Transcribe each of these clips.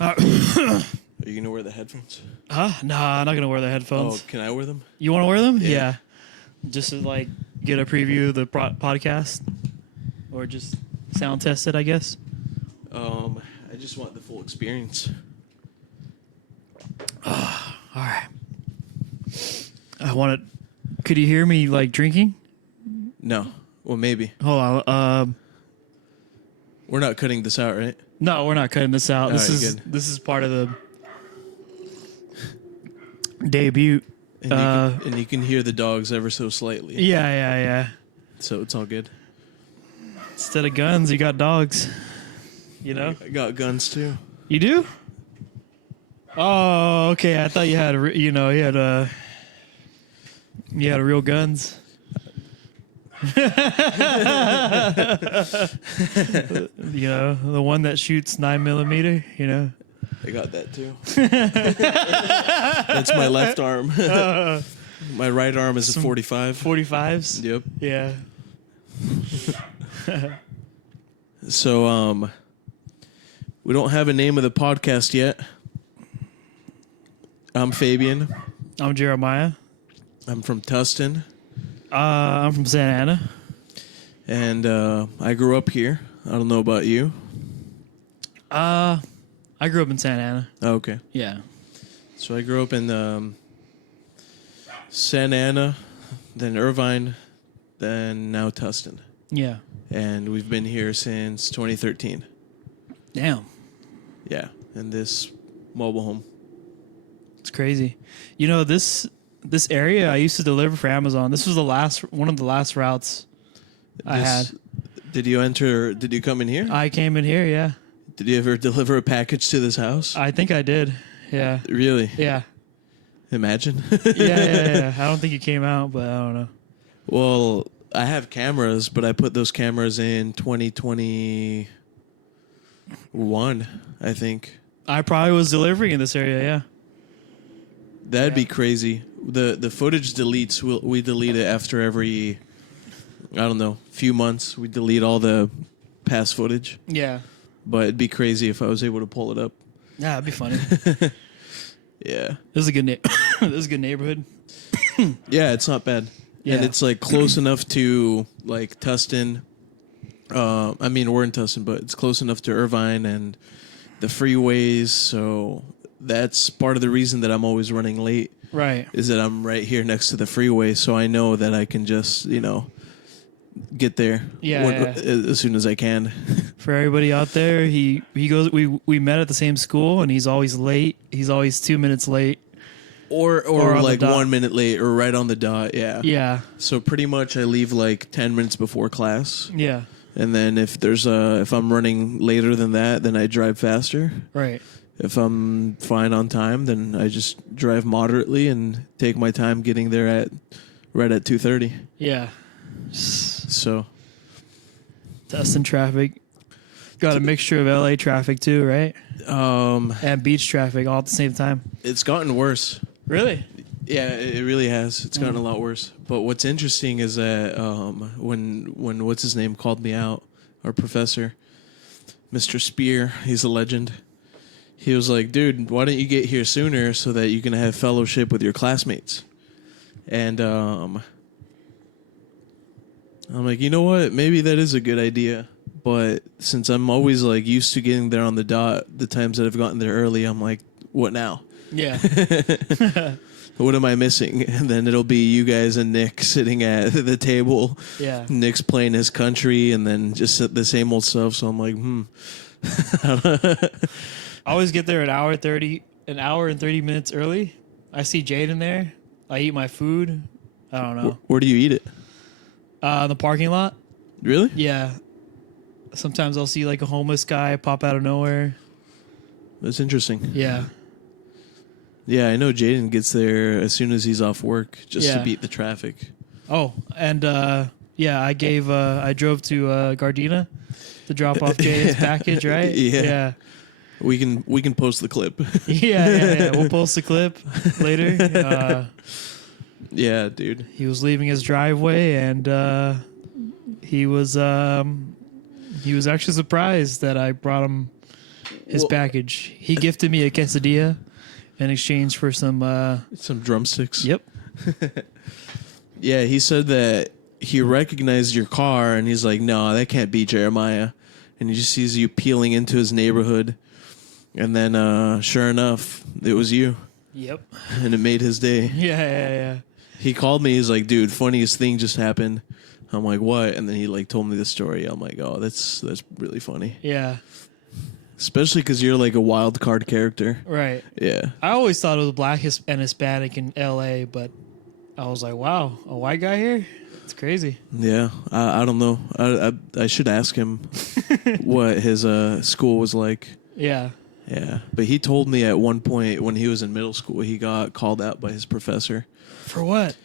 Are you gonna wear the headphones? Nah, I'm not gonna wear the headphones. Oh, can I wear them? You want to wear them? Yeah. Just to like get a preview of the podcast, or just sound test it, I guess. I just want the full experience. All right. I want to. Could you hear me like drinking? No. Well, maybe. Hold on. We're not cutting this out, right? No, we're not cutting this out. This right, is good. this is part of the debut. And you can hear the dogs ever so slightly. Yeah. So it's all good. Instead of guns, you got dogs. You know? I got guns too. You do? Oh, okay. I thought you had, you had real guns. The one that shoots 9mm. I got that too. That's my left arm. My right arm is a 45. 45s. Yep. Yeah. So, we don't have a name of the podcast yet. I'm Fabian. I'm Jeremiah. I'm from Tustin. I'm from Santa Ana. And I grew up here. I don't know about you. I grew up in Santa Ana. Oh, okay. Yeah. So I grew up in Santa Ana, then Irvine, then now Tustin. Yeah. And we've been here since 2013. Damn. Yeah, in this mobile home. It's crazy. This area I used to deliver for Amazon. This was one of the last routes I had. Did you come in here? I came in here, yeah. Did you ever deliver a package to this house? I think I did. Yeah. Really? Yeah. Imagine. Yeah. I don't think it came out, but I don't know. Well, I have cameras, but I put those cameras in 2021, I think. I probably was delivering in this area, yeah. That'd be crazy. The footage deletes. We delete it after every, I don't know, few months. We delete all the past footage. Yeah. But it'd be crazy if I was able to pull it up. Yeah, it'd be funny. Yeah. This is a good this is a good neighborhood. Yeah, it's not bad. Yeah. And it's like close enough to like Tustin. I mean, we're in Tustin, but it's close enough to Irvine and the freeways. So that's part of the reason that I'm always running late. Right. Is that I'm right here next to the freeway. So I know that I can just, get there as soon as I can. For everybody out there, he goes. We met at the same school, and he's always late. He's always 2 minutes late, or like 1 minute late, or right on the dot. Yeah. Yeah. So pretty much, I leave like 10 minutes before class. Yeah. And then if I'm running later than that, then I drive faster. Right. If I'm fine on time, then I just drive moderately and take my time getting there right at 2:30. Yeah. So, Tustin traffic. Got a mixture of LA traffic too, right? And beach traffic all at the same time. It's gotten worse. Really? Yeah, it really has. It's gotten a lot worse. But what's interesting is that when what's his name called me out, our professor, Mr. Spear, he's a legend. He was like, dude, why don't you get here sooner so that you can have fellowship with your classmates? And I'm like, you know what? Maybe that is a good idea. But since I'm always like used to getting there on the dot, the times that I've gotten there early, I'm like, what now? Yeah. What am I missing? And then it'll be you guys and Nick sitting at the table. Yeah. Nick's playing his country and then just the same old stuff. So I'm like, I always get there an hour and 30 minutes early. I see Jaden there. I eat my food. I don't know. Where do you eat it? The parking lot. Really? Yeah. Sometimes I'll see like a homeless guy pop out of nowhere. That's interesting. Yeah. Yeah, I know Jaden gets there as soon as he's off work just to beat the traffic. Oh, and I drove to Gardena to drop off Jaden's package, right? Yeah. We can post the clip. Yeah. We'll post the clip later. Yeah, dude. He was leaving his driveway, and he was actually surprised that I brought him his package. He gifted me a quesadilla in exchange for some. Some drumsticks. Yep. Yeah, he said that he recognized your car, and he's like, "No, that can't be Jeremiah." And he just sees you peeling into his neighborhood, and then, sure enough, it was you, Yep. and it made his day. Yeah. He called me. He's like, "Dude, funniest thing just happened." I'm like, "What?" And then he like told me the story. I'm like, "Oh, that's really funny." Yeah. Especially because you're like a wild card character. Right. Yeah. I always thought it was black and Hispanic in L.A., but I was like, wow, a white guy here? It's crazy. Yeah. I don't know. I should ask him what his school was like. Yeah. Yeah. But he told me at one point when he was in middle school, he got called out by his professor. For what?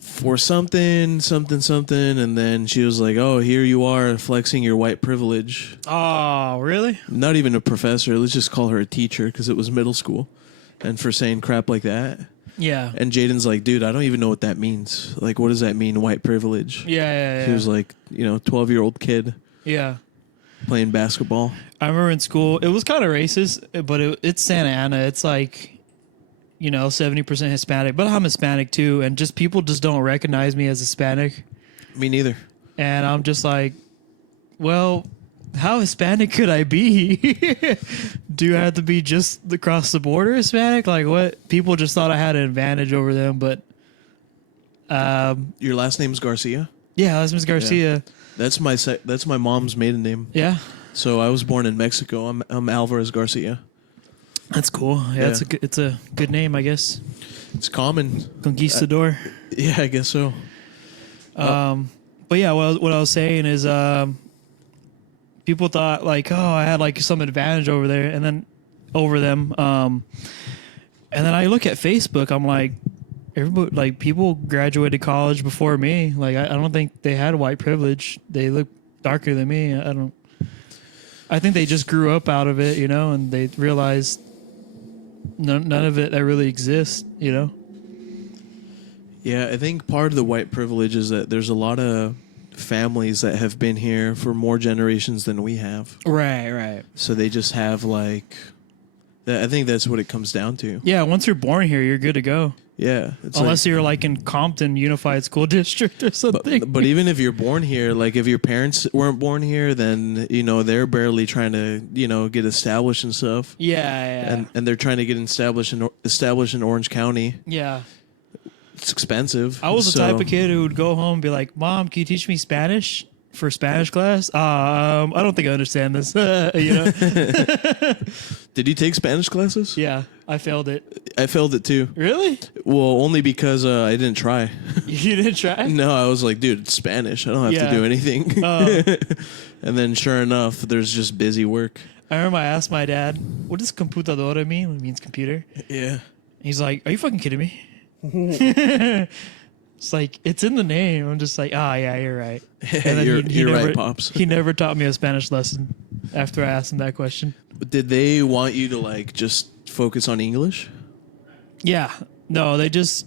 For something, and then she was like, "Oh, here you are flexing your white privilege." Oh, really? Not even a professor. Let's just call her a teacher because it was middle school, and for saying crap like that. Yeah. And Jaden's like, "Dude, I don't even know what that means. Like, what does that mean, white privilege?" Yeah. He was like, 12-year-old kid Yeah. playing basketball. I remember in school, it was kind of racist, but it's Santa Ana. It's like, 70% Hispanic, but I'm Hispanic too. And just people just don't recognize me as Hispanic. Me neither. And I'm just like, well, how Hispanic could I be? Do I have to be just across the border Hispanic? Like what? People just thought I had an advantage over them, but Your last name's Garcia? yeah, that's Ms. Garcia. That's my mom's maiden name. Yeah. So I was born in Mexico. I'm Alvarez Garcia. That's cool. Yeah, Yeah. it's a good name, I guess. It's common. Conquistador. Yeah, I guess so. But yeah, what I was saying is, people thought like, oh, I had like some advantage over there, and then over them. And then I look at Facebook, I'm like, everybody, like people graduated college before me. Like I don't think they had white privilege. They look darker than me. I think they just grew up out of it, and they realized none of it that really exists, Yeah, I think part of the white privilege is that there's a lot of families that have been here for more generations than we have. Right. So they just have like, I think that's what it comes down to. Yeah, once you're born here, you're good to go. Yeah. It's Unless you're like in Compton Unified School District or something. But even if you're born here, like if your parents weren't born here, then, they're barely trying to, get established and stuff. Yeah. And they're trying to get established in Orange County. Yeah. It's expensive. I was the type of kid who would go home and be like, Mom, can you teach me Spanish for Spanish class? I don't think I understand this. Did you take Spanish classes? Yeah, I failed it. I failed it too. Really? Well, only because I didn't try. You didn't try? No, I was like, dude, it's Spanish. I don't have to do anything. And then sure enough, there's just busy work. I remember I asked my dad, what does computadora mean? It means computer. Yeah. He's like, are you fucking kidding me? It's like, it's in the name. I'm just like, yeah, you're right. And then You're never, right, Pops. He never taught me a Spanish lesson after I asked him that question. But did they want you to like just focus on English? Yeah. No, they just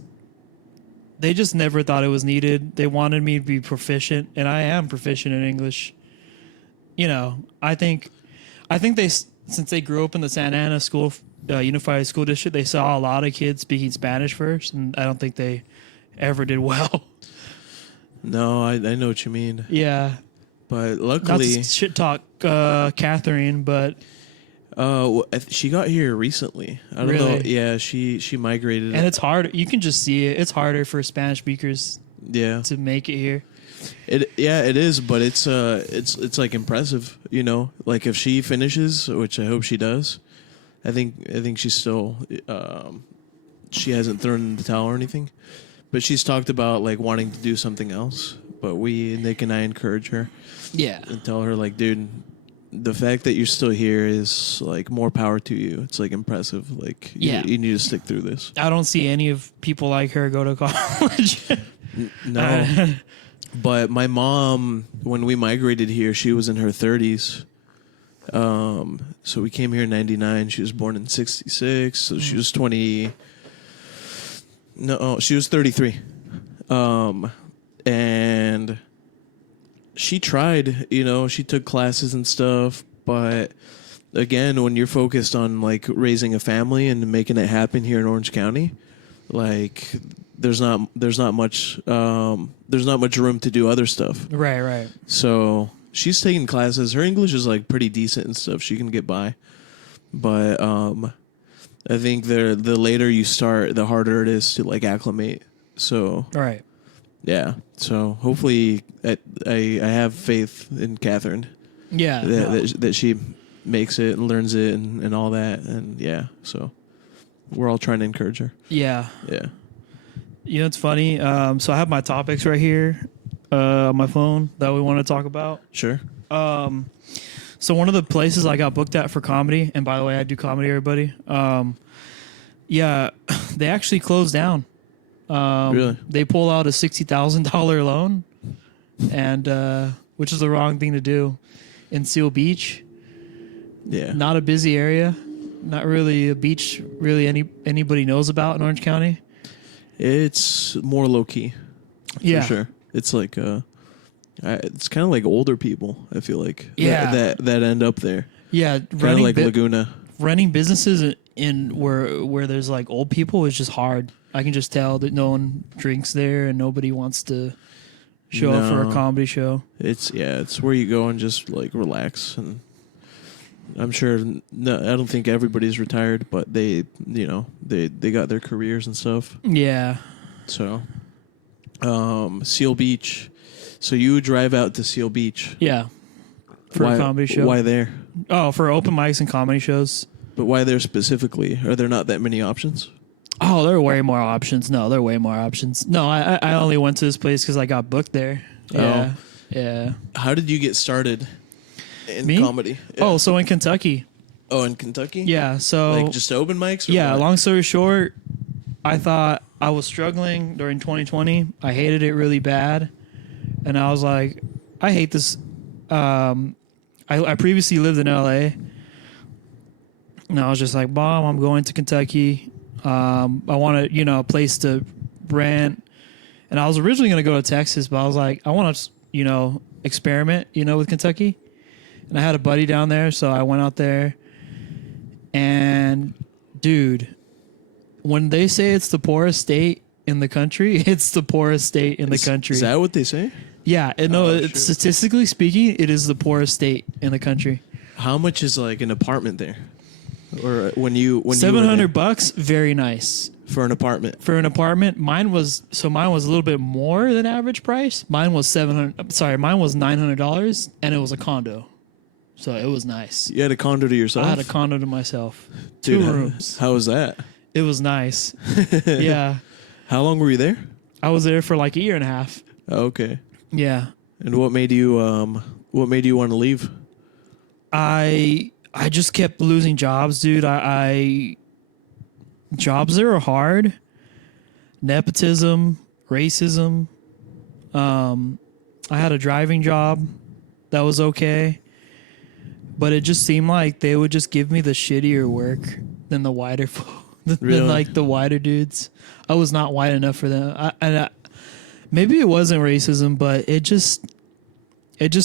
never thought it was needed. They wanted me to be proficient, and I am proficient in English. I think they, since they grew up in the Santa Ana school, Unified School District, they saw a lot of kids speaking Spanish first, and I don't think they ever did well. No, I know what you mean. Yeah. But Not luckily, to shit talk Catherine, but she got here recently. I don't know. Really? Yeah, she migrated. and it's hard. You can just see it. It's harder for Spanish speakers Yeah, to make it here. it is, but it's like impressive. Like if she finishes, which I hope she does. I think she's still she hasn't thrown in the towel or anything, but she's talked about like wanting to do something else. But Nick and I encourage her. Yeah. And tell her like, dude, the fact that you're still here is like more power to you. It's like impressive. Like you need to stick through this. I don't see any of people like her go to college. No. But my mom, when we migrated here, she was in her 30s. So we came here in 99. She was born in 66. So she was 20. No, she was 33. And she tried, she took classes and stuff, But again, when you're focused on like raising a family and making it happen here in Orange County, like there's not much room to do other stuff. Right. So she's taking classes. Her English is like pretty decent and stuff. She can get by. But I think the later you start, the harder it is to like acclimate. So Right. yeah. So hopefully I have faith in Catherine Yeah. that she makes it and learns it and all that. And yeah, so we're all trying to encourage her. Yeah. Yeah. You know, it's funny. So I have my topics right here on my phone that we want to talk about. Sure. So one of the places I got booked at for comedy, and by the way, I do comedy, everybody. Yeah, they actually closed down. Really? They pulled out a $60,000 loan, and which is the wrong thing to do in Seal Beach. Yeah. Not a busy area, not really a beach really anybody knows about in Orange County. It's more low key. Yeah. For sure. It's like it's kind of like older people, I feel like. Yeah. That end up there. Yeah, Kind of like Laguna. running businesses in where there's like old people is just hard. I can just tell that no one drinks there and nobody wants to show up for a No. comedy show. It's where you go and just like relax. And I'm sure no, I don't think everybody's retired, but they got their careers and stuff. Yeah. So Seal Beach. So you drive out to Seal Beach. Yeah. For Why, a comedy show. Why there? Oh, for open mics and comedy shows. But why there specifically? Are there not that many options? Oh, there are way more options. No, there are way more options. No, I only went to this place because I got booked there. Yeah. Oh. Yeah. How did you get started in Me? comedy? Yeah. Oh, so in Kentucky. Oh, in Kentucky? Yeah. So Like just open mics? Or yeah, what? long story short, I thought I was struggling during 2020. I hated it really bad. And I was like, I hate this. I previously lived in LA. And I was just like, Mom, I'm going to Kentucky. I want to, a place to rent. And I was originally going to go to Texas, but I was like, I want to, experiment, with Kentucky. And I had a buddy down there, so I went out there. And, dude, when they say it's the poorest state in the country, it's the poorest state in the country. Is that what they say? Yeah, shoot. statistically speaking, it is the poorest state in the country. How much is like an apartment there? Or when you $700, very nice for an apartment. for an apartment. Mine was a little bit more than average price. Mine was $900, and it was a condo, so it was nice. You had a condo to yourself? I had a condo to myself, Dude, 2 rooms. How was that? It was nice. Yeah, How long were you there? I was there for like a year and a half. Oh, okay. Yeah, And what made you want to leave? I just kept losing jobs, dude. Jobs there are hard. Nepotism, racism. I had a driving job that was okay, but it just seemed like they would just give me the shittier work than the whiter Really? than like the whiter dudes. I was not white enough for them. Maybe it wasn't racism, but it just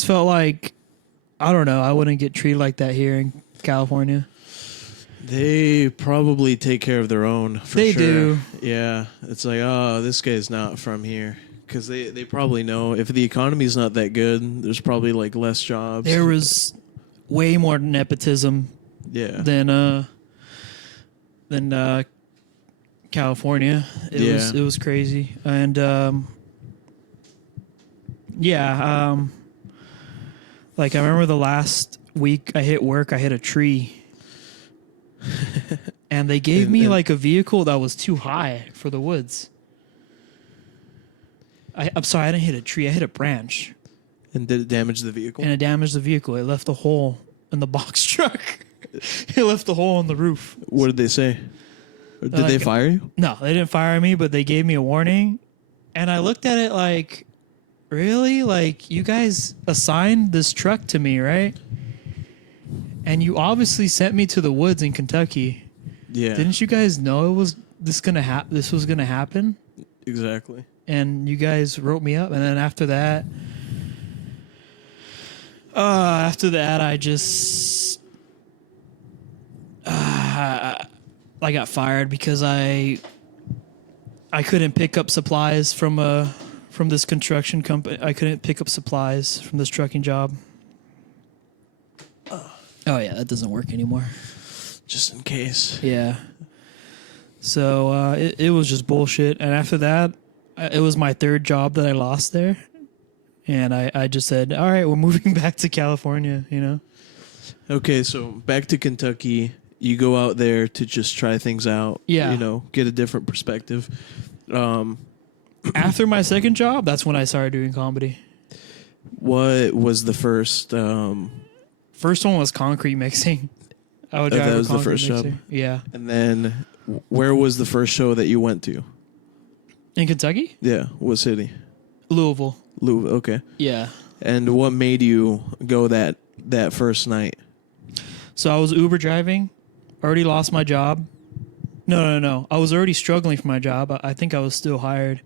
felt like, I don't know, I wouldn't get treated like that here in California. They probably take care of their own. For They sure. do. Yeah. It's like, oh, this guy's not from here. Because they probably know if the economy's not that good, there's probably like less jobs. There was way more nepotism Yeah. than California. It was crazy. And like I remember the last week I hit work, I hit a tree. And they gave me like a vehicle that was too high for the woods. I'm sorry, I didn't hit a tree. I hit a branch. And did it damage the vehicle? And it damaged the vehicle. It left a hole in the box truck. It left a hole in the roof. What did they say? Did they fire you? No, they didn't fire me, but they gave me a warning. And I looked at it like, really? Like, you guys assigned this truck to me, right? And you obviously sent me to the woods in Kentucky. Yeah. Didn't you guys know this was gonna happen? Exactly. And you guys wrote me up. And then after that, After that, I just I got fired because I couldn't pick up supplies from this construction company. I couldn't pick up supplies from this trucking job. Oh yeah, that doesn't work anymore. Just in case. Yeah. So it was just bullshit. And after that, it was my third job that I lost there. And I just said, all right, we're moving back to California, you know? Okay, so back to Kentucky. You go out there to just try things out. Yeah. You know, get a different perspective. After my second job, that's when I started doing comedy. What was the first? First one was concrete mixing. I would drive that a was the concrete first mixer. job? Yeah. And then where was the first show that you went to? In Kentucky? Yeah, what city? Louisville. Louisville. Okay. Yeah. And what made you go that first night? So I was Uber driving, already lost my job. No. I was already struggling for my job. I think I was still hired.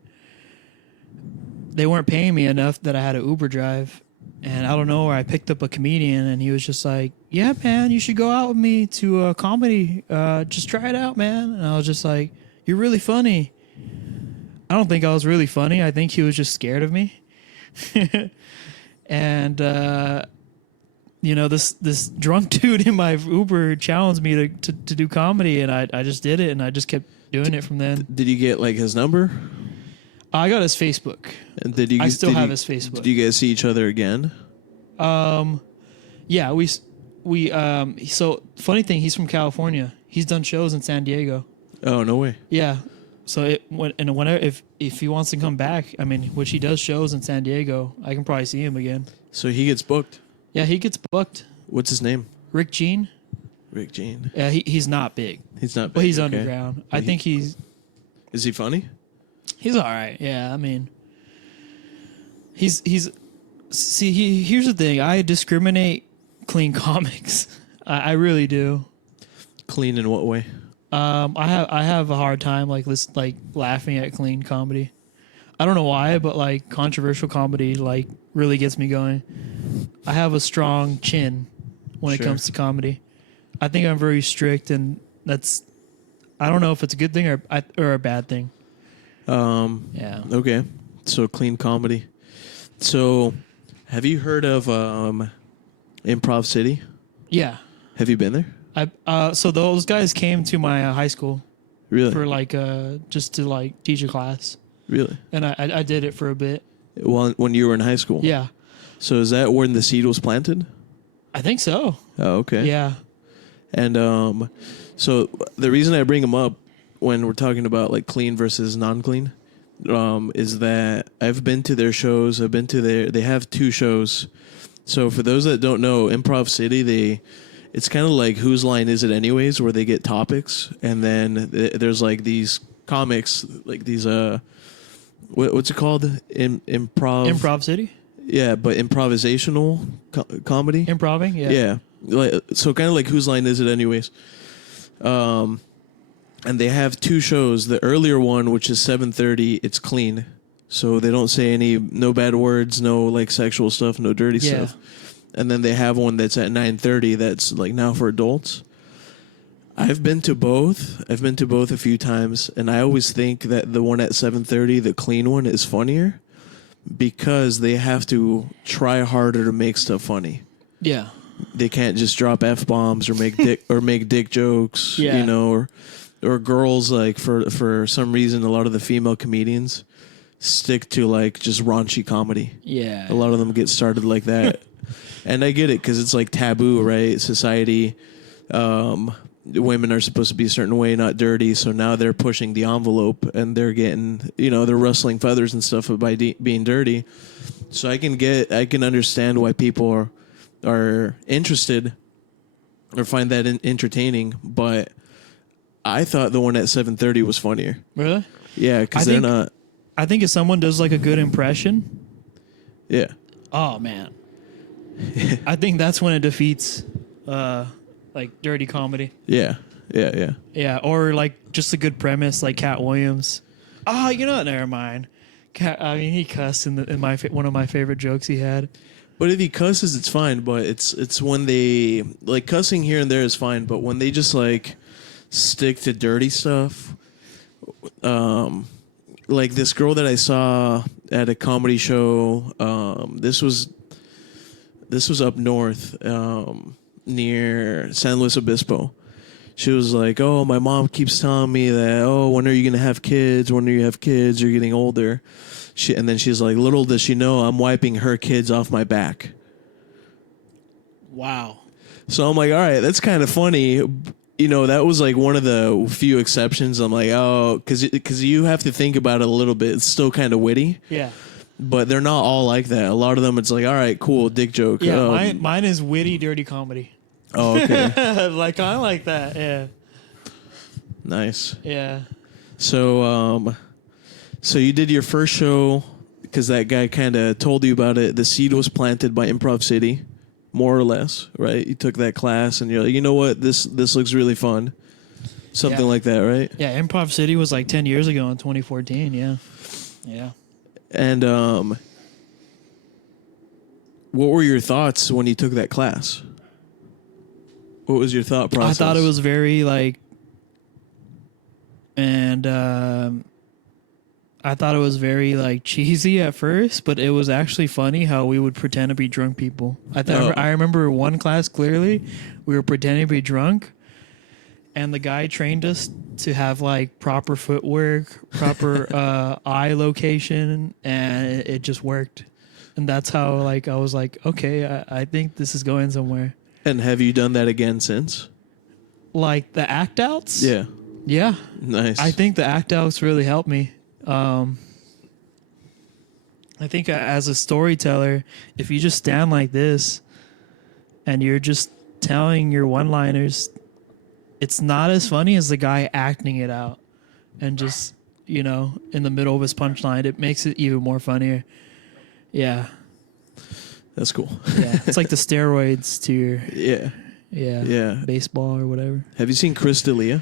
They weren't paying me enough that I had to Uber drive. And I don't know where I picked up a comedian and he was just like, yeah, man, you should go out with me to a comedy. Just try it out, man. And I was just like, you're really funny. I don't think I was really funny. I think he was just scared of me. And, you know, this drunk dude in my Uber challenged me to do comedy, and I just did it, and I just kept doing it from then. Did you get like his number? I got his Facebook. And did you? I still have his Facebook. Did you guys see each other again? Yeah, we so funny thing, he's from California. He's done shows in San Diego. Oh, no way. Yeah. So whenever if he wants to come back, I mean, which he does shows in San Diego, I can probably see him again. So he gets booked. Yeah, he gets booked. What's his name? Rick Jean. Rick Jean. Yeah, he's not big. He's not big. But he's okay. underground. I think he's Is he funny? all right. Yeah, I mean, he's here's the thing. I discriminate clean comics. I really do. Clean in what way? I have a hard time like laughing at clean comedy. I don't know why, but like controversial comedy like really gets me going. I have a strong chin when it comes to comedy. I think I'm very strict, and that's I don't know if it's a good thing or a bad thing. Yeah. Okay. So clean comedy. So have you heard of Improv City? Yeah. Have you been there? So those guys came to my high school Really? for like just to like teach a class, Really? and I did it for a bit. Well, when you were in high school? Yeah, So is that when the seed was planted? I think so. Oh, okay. Yeah, And so the reason I bring them up when we're talking about like clean versus non-clean is that I've been to their shows. They have 2 shows. So for those that don't know, Improv City, it's kind of like Whose Line Is It Anyways, where they get topics, and then there's like these comics, like these what's it called? Improv City. Yeah, but improvisational comedy. Improving. Yeah. Yeah, so kind of like Whose Line Is It Anyways? And they have 2 shows. The earlier one, which is 7:30, it's clean, so they don't say no bad words, no like sexual stuff, no dirty stuff. And then they have one that's at 9:30 that's like now for adults. I've been to both. A few times, and I always think that the one at 7:30, the clean one, is funnier because they have to try harder to make stuff funny. Yeah. They can't just drop F-bombs or make dick jokes, Yeah. you know, or girls like for some reason a lot of the female comedians stick to like just raunchy comedy. Yeah. A lot of them get started like that. And I get it because it's like taboo, right? Society, women are supposed to be a certain way, not dirty. So now they're pushing the envelope and they're getting, they're rustling feathers and stuff by being dirty. So I can understand why people are interested or find that entertaining. But I thought the one at 7:30 was funnier. Really? Yeah, because they're not. I think if someone does like a good impression, Yeah. oh man, I think that's when it defeats like dirty comedy. Yeah. Yeah. Yeah, or like just a good premise like Cat Williams. Oh, never mind. He cussed in one of my favorite jokes he had. But if he cusses, it's fine. But it's when they like cussing here and there is fine. But when they just like stick to dirty stuff, like this girl that I saw at a comedy show. This was up north, near San Luis Obispo. She was like, "Oh, my mom keeps telling me that. Oh, when are you gonna have kids? When are you have kids? You're getting older." And then she's like, "Little does she know, I'm wiping her kids off my back." Wow. So I'm like, "All right, that's kind of funny." You know, that was like one of the few exceptions. I'm like, "Oh, because you have to think about it a little bit. It's still kind of witty." Yeah. But they're not all like that. A lot of them, it's like, all right, cool, dick joke. Yeah, mine is witty, dirty comedy. Oh, okay. Like, I like that, yeah. Nice. Yeah. So, so you did your first show because that guy kind of told you about it. The seed was planted by Improv City, more or less, right? You took that class and you're like, you know what, this looks really fun. Something like that, right? Yeah, Improv City was like 10 years ago in 2014, yeah. Yeah. And what were your thoughts when you took that class? What was your thought process? I thought it was very like, and I thought it was very like cheesy at first, but it was actually funny how we would pretend to be drunk people. I remember one class clearly, we were pretending to be drunk, and the guy trained us to have like proper footwork, proper eye location, and it just worked. And that's how like I was like, okay, I think this is going somewhere. And have you done that again since? Like the act outs? Yeah. Yeah. Nice. I think the act outs really helped me. I think as a storyteller, if you just stand like this and you're just telling your one-liners, it's not as funny as the guy acting it out and just, you know, in the middle of his punchline. It makes it even more funnier. Yeah. That's cool. Yeah. It's like the steroids to your yeah baseball or whatever. Have you seen Chris D'Elia?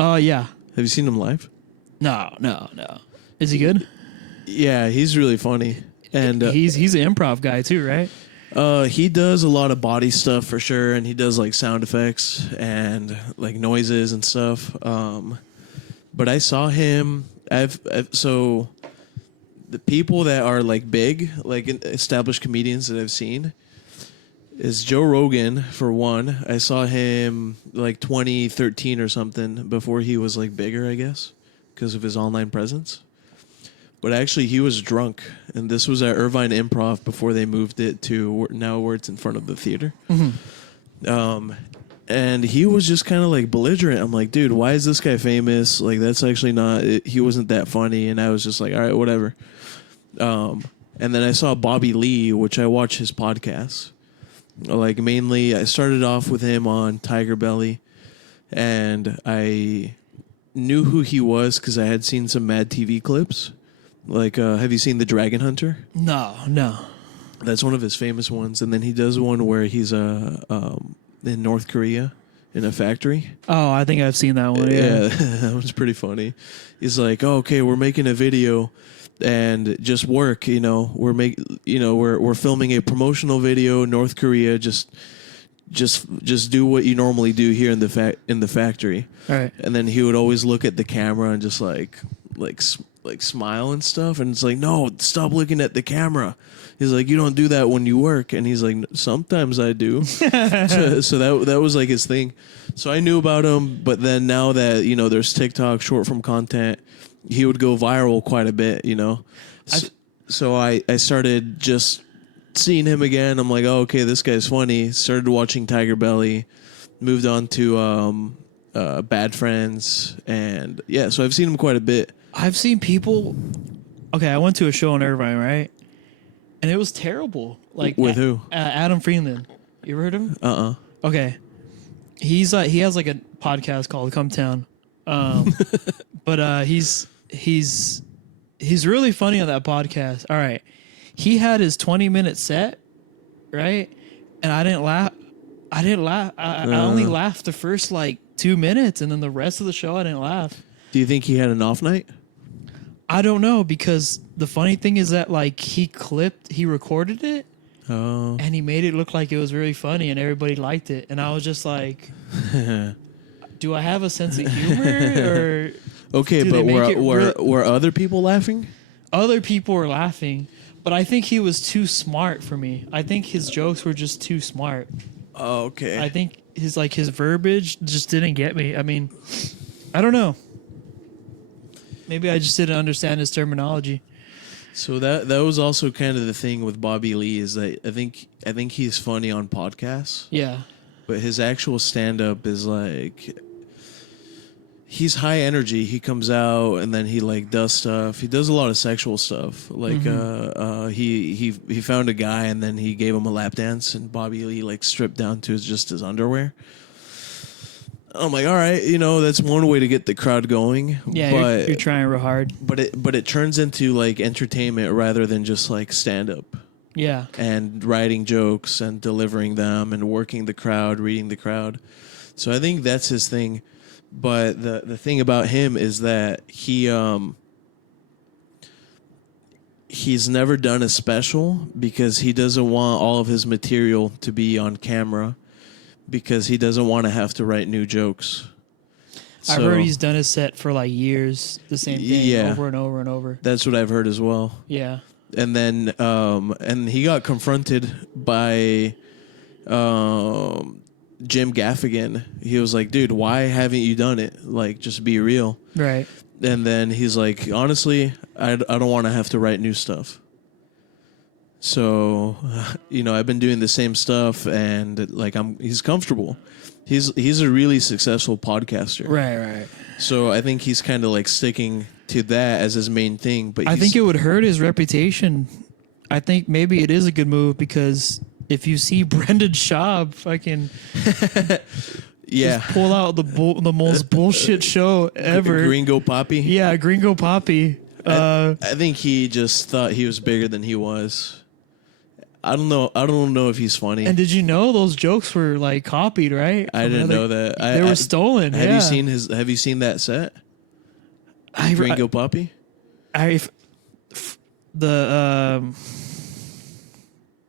Oh, yeah. Have you seen him live? No. Is he good? Yeah, he's really funny. And he's an improv guy too, right? he does a lot of body stuff for sure, and he does like sound effects and like noises and stuff. But I saw him. So the people that are like big, like established comedians that I've seen, is Joe Rogan for one. I saw him like 2013 or something before he was like bigger, I guess, because of his online presence. But actually, he was drunk, and this was at Irvine Improv before they moved it to now where it's in front of the theater. Mm-hmm. And he was just kind of like belligerent. I'm like, dude, why is this guy famous? Like, that's actually not. He wasn't that funny, and I was just like, all right, whatever. And then I saw Bobby Lee, which I watch his podcasts. Like mainly, I started off with him on Tiger Belly, and I knew who he was because I had seen some Mad TV clips. Like, have you seen The Dragon Hunter? No. That's one of his famous ones. And then he does one where he's in North Korea in a factory. Oh, I think I've seen that one. Yeah, that was pretty funny. He's like, oh, okay, we're making a video and just work. You know, we're filming a promotional video in North Korea. Just do what you normally do here in the factory. All right. And then he would always look at the camera and just like smile and stuff, and it's like, no, stop looking at the camera. He's like, you don't do that when you work. And he's like, sometimes I do. so that was like his thing. So I knew about him, but then now that, you know, there's TikTok short form content, he would go viral quite a bit, you know. So I started just seeing him again. I'm like, oh, okay, this guy's funny. Started watching Tiger Belly, moved on to Bad Friends, and yeah, so I've seen him quite a bit. I've seen people. Okay, I went to a show in Irvine, right? And it was terrible. Like with who? Adam Friedland. You ever heard of him? Okay, he has like a podcast called Come Town, but he's really funny on that podcast. All right, he had his 20-minute set, right? And I didn't laugh. I only laughed the first like 2 minutes, and then the rest of the show I didn't laugh. Do you think he had an off night? I don't know, because the funny thing is that like he recorded it, Oh. and he made it look like it was really funny and everybody liked it. And I was just like, do I have a sense of humor or Okay, do they but make it were other people laughing? other people were laughing? But I think he was too smart for me. I think his jokes were just too smart. Oh, okay. I think his verbiage just didn't get me. I mean, I don't know. Maybe I just didn't understand his terminology. So that was also kind of the thing with Bobby Lee is that I think he's funny on podcasts, Yeah. but his actual stand up is like he's high energy. He comes out and then he like does stuff. He does a lot of sexual stuff. Like he found a guy and then he gave him a lap dance and Bobby Lee like stripped down to just his underwear. I'm like, all right, that's one way to get the crowd going. Yeah, but you're trying real hard. but it turns into like entertainment rather than just like stand up. Yeah. And writing jokes and delivering them and working the crowd, reading the crowd. So I think that's his thing. But the thing about him is that he's never done a special because he doesn't want all of his material to be on camera because he doesn't want to have to write new jokes. I've heard he's done his set for like years, the same thing over and over and over. That's what I've heard as well. Yeah. And then and he got confronted by Jim Gaffigan. He was like, dude, why haven't you done it? Like, just be real. Right. And then he's like, honestly, I don't want to have to write new stuff. So, I've been doing the same stuff and like he's comfortable. He's a really successful podcaster. Right. So I think he's kind of like sticking to that as his main thing. But I think it would hurt his reputation. I think maybe it is a good move because if you see Brendan Schaub fucking just pull out the most bullshit show ever. Gringo Poppy. Yeah, Gringo Poppy. I think he just thought he was bigger than he was. I don't know if he's funny. And did you know those jokes were like copied, right? I didn't know that. They were stolen. Have you seen that set? Gringo Poppy? The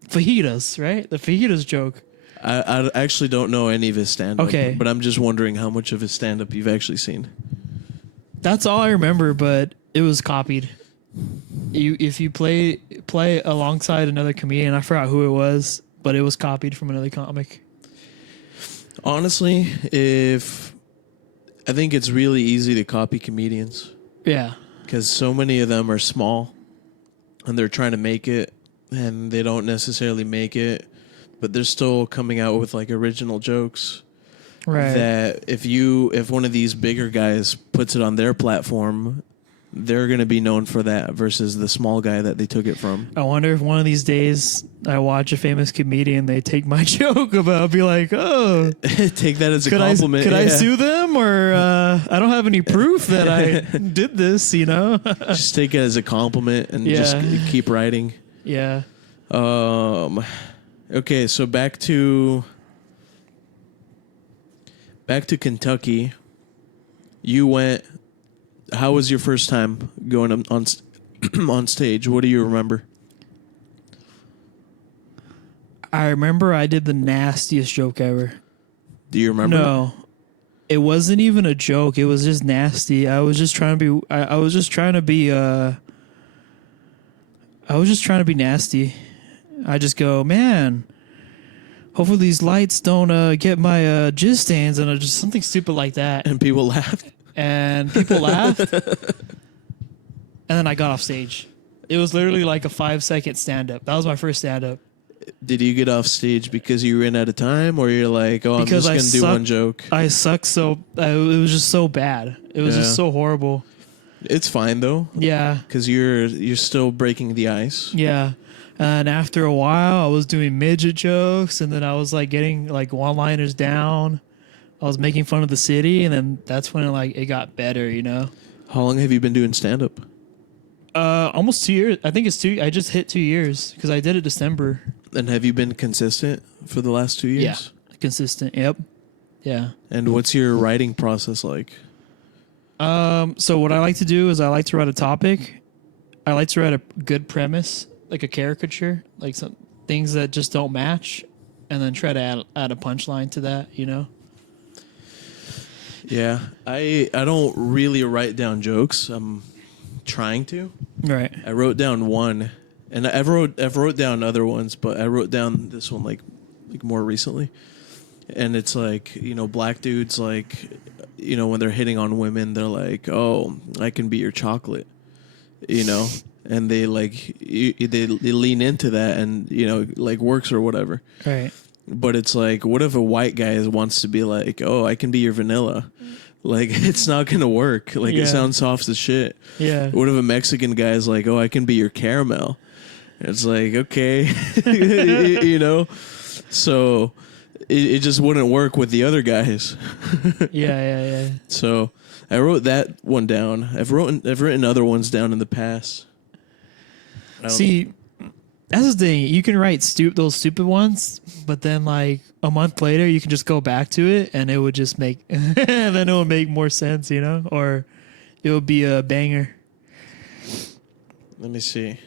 fajitas, right? The fajitas joke. I actually don't know any of his stand-up. Okay. But I'm just wondering how much of his stand-up you've actually seen. That's all I remember, but it was copied. If you play alongside another comedian, I forgot who it was, but it was copied from another comic. Honestly, I think it's really easy to copy comedians. Yeah. Because so many of them are small and they're trying to make it and they don't necessarily make it, but they're still coming out with like original jokes. Right. That if one of these bigger guys puts it on their platform, they're going to be known for that versus the small guy that they took it from. I wonder if one of these days I watch a famous comedian, they take my joke about, be like, oh, take that as a compliment. Could I sue them? Or I don't have any proof that I did this, Just take it as a compliment and just keep writing. Yeah. Okay, so back to Kentucky. You went. How was your first time going on on stage? What do you remember? I remember I did the nastiest joke ever. Do you remember? No. It wasn't even a joke. It was just nasty. I was just trying to be I was just trying to be nasty. I just go, man, hopefully these lights don't get my jizz stains, and just something stupid like that. And people laughed. And people laughed. And then I got off stage. It was literally like a 5-second stand-up. That was my first stand-up. Did you get off stage because you ran out of time, or you're like, oh, Because I'm just going to do one joke? I suck so... it was just so bad. It was just so horrible. It's fine, though. Yeah. Because you're still breaking the ice. Yeah. And after a while, I was doing midget jokes, and then I was like getting like one-liners down. I was making fun of the city, and then that's when it got better, How long have you been doing stand-up? Almost 2 years. I think it's 2. I just hit 2 years because I did it December. And have you been consistent for the last 2 years? Yeah, consistent. Yep. Yeah. And what's your writing process like? So what I like to do is I like to write a topic. I like to write a good premise, like a caricature, like things that just don't match, and then try to add a punchline to that. You know. Yeah, I don't really write down jokes. I'm trying to. Right. I wrote down one, and I've wrote down other ones, but I wrote down this one like more recently, and it's like, you know, black dudes, like, you know, when they're hitting on women, they're like, "Oh, I can be your chocolate," you know, and they like they lean into that, and, you know, like, works or whatever. Right. But it's like, what if a white guy wants to be like, "Oh, I can be your vanilla"? Like, it's not gonna work. Like, Yeah. it sounds soft as shit. Yeah. What if a Mexican guy is like, "Oh, I can be your caramel"? It's like, okay, you know. So it just wouldn't work with the other guys. Yeah. So I wrote that one down. I've written other ones down in the past. See, that's the thing. You can write those stupid ones, but then like a month later, you can just go back to it, and it would just make, and then it would make more sense, you know, or it would be a banger. Let me see.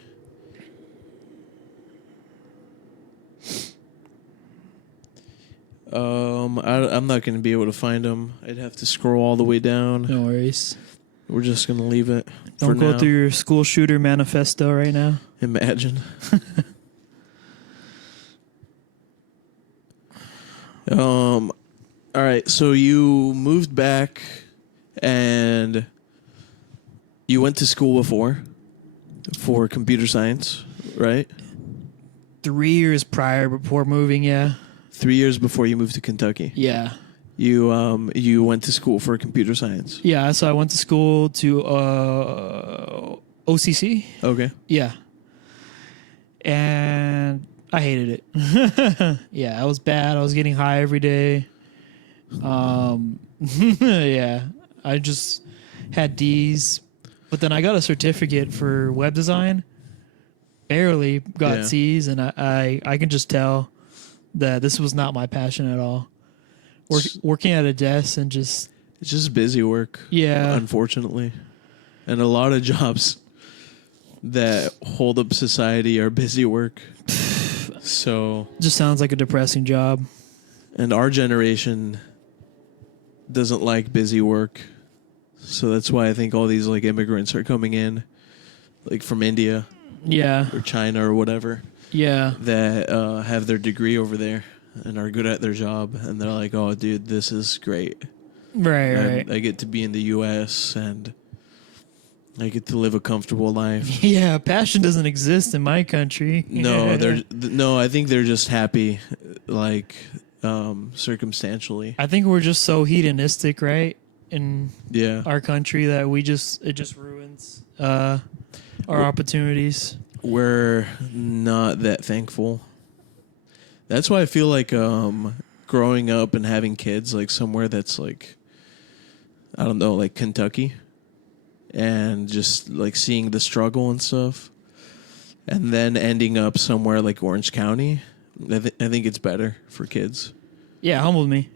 I'm not going to be able to find them. I'd have to scroll all the way down. No worries. We're just going to leave it. Don't for go now. through your school shooter manifesto right now. Imagine. All right. So you moved back, and you went to school before for computer science, right? 3 years prior before moving, yeah. 3 years before you moved to Kentucky. Yeah. You went to school for computer science. Yeah, so I went to school to OCC. Okay. Yeah. And I hated it. Yeah, I was bad. I was getting high every day. Yeah, I just had D's. But then I got a certificate for web design. Barely got Yeah. C's, and I can just tell that this was not my passion at all. Working at a desk and just... It's just busy work. Yeah. Unfortunately. And a lot of jobs that hold up society are busy work. So, just sounds like a depressing job. and our generation doesn't like busy work. So that's why I think all these like immigrants are coming in, like from India Yeah. or China or whatever, Yeah. that have their degree over there and are good at their job. And they're like, "Oh, dude, this is great. Right. I get to be in the U.S. and I get to live a comfortable life." Yeah, passion doesn't exist in my country. No, I think they're just happy, like, circumstantially. I think we're just so hedonistic, right? In Yeah. our country that it just ruins our opportunities. We're not that thankful. That's why I feel like growing up and having kids like somewhere that's like, I don't know, like Kentucky, and just like seeing the struggle and stuff, and then ending up somewhere like Orange County, I think it's better for kids. Yeah, it humbled me.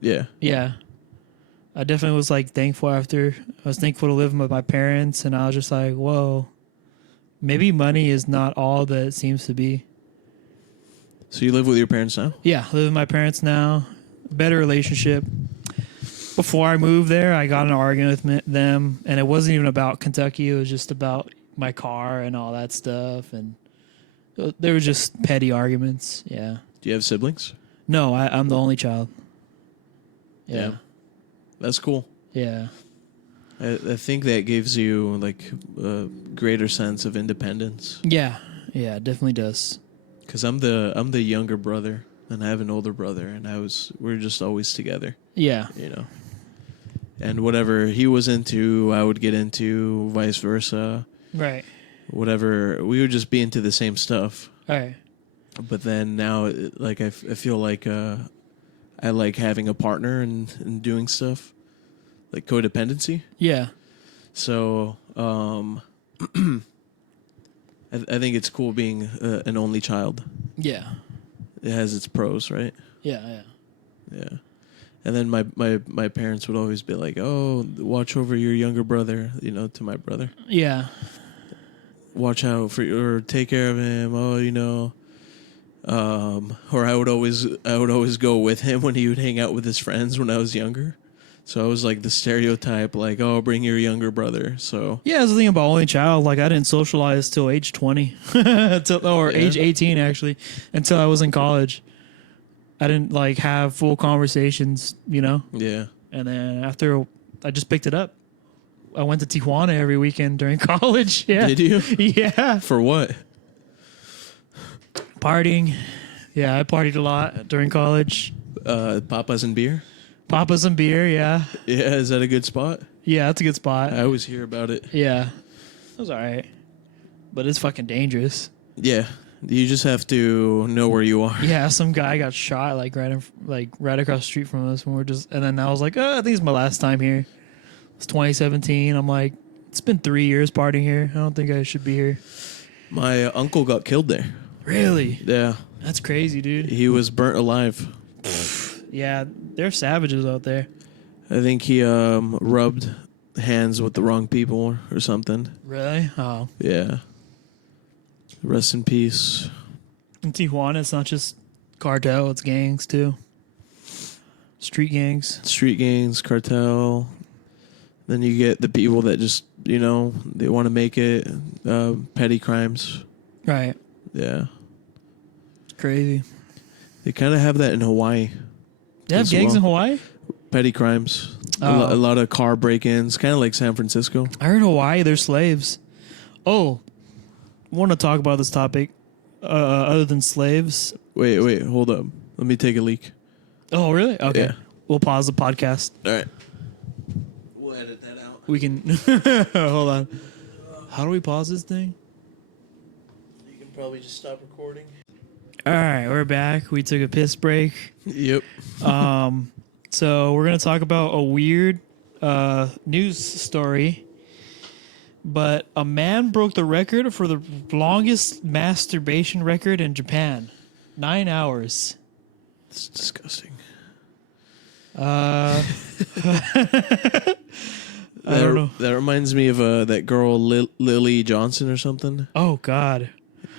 Yeah. Yeah. I definitely was like thankful after. I was thankful to live with my parents, and I was just like, whoa, maybe money is not all that it seems to be. So you live with your parents now? Yeah, live with my parents now. Better relationship. Before I moved there, I got in an argument with them, and it wasn't even about Kentucky. It was just about my car and all that stuff, and there were just petty arguments. Yeah. Do you have siblings? No, I'm the only child. Yeah. That's cool. Yeah. I think that gives you like a greater sense of independence. Yeah. Yeah, it definitely does. Because I'm the younger brother, and I have an older brother, and we're just always together. Yeah. You know. And whatever he was into, I would get into, vice versa. Right. Whatever, we would just be into the same stuff. All right. But then now, like I feel like I like having a partner and doing stuff, like codependency. Yeah. So I think it's cool being an only child. Yeah. It has its pros, right? Yeah. Yeah. And then my parents would always be like, "Oh, watch over your younger brother," you know, to my brother. Yeah. Watch out for or take care of him. Oh, you know, Or I would always go with him when he would hang out with his friends when I was younger. So I was like the stereotype, like, oh, bring your younger brother. So Yeah, that's the thing about only child. Like, I didn't socialize till age 20, or age 18 actually, until I was in college. I didn't like have full conversations, yeah. And then after I just picked it up, I went to Tijuana every weekend during college. Yeah, Did you? Yeah, For what? partying. Yeah, I partied a lot during college. Papas and beer. Papas and beer. Yeah, Yeah, is that a good spot? yeah, that's a good spot. I always hear about it. Yeah, that was all right, but it's fucking dangerous. Yeah, you just have to know where you are. Yeah, some guy got shot right across the street from us, and then I was like, I think it's my last time here. It's 2017. I'm like, it's been 3 years partying here. I don't think I should be here. My uncle got killed there. Really? Yeah, That's crazy, dude. he was burnt alive. Yeah, they're savages out there. I think he rubbed hands with the wrong people or something. Really? Oh. Yeah. Rest in peace. In Tijuana, it's not just cartel, it's gangs too. Street gangs. Street gangs, cartel. Then you get the people that just, they want to make it. Petty crimes. Right. Yeah. It's crazy. They kind of have that in Hawaii. They have as gangs well. in Hawaii? Petty crimes. Oh. A lot of car break-ins, kind of like San Francisco. I heard Hawaii, they're slaves. Oh, I want to talk about this topic. Other than slaves. Wait, hold up. Let me take a leak. Oh, really? Okay. Yeah. We'll pause the podcast. All right. We'll edit that out. We can. Hold on. How do we pause this thing? You can probably just stop recording. All right, we're back. We took a piss break. Yep. So we're gonna talk about a weird news story. But a man broke the record for the longest masturbation record in Japan. 9 hours. It's disgusting. I don't know. That reminds me of that girl Lily Johnson or something. Oh God,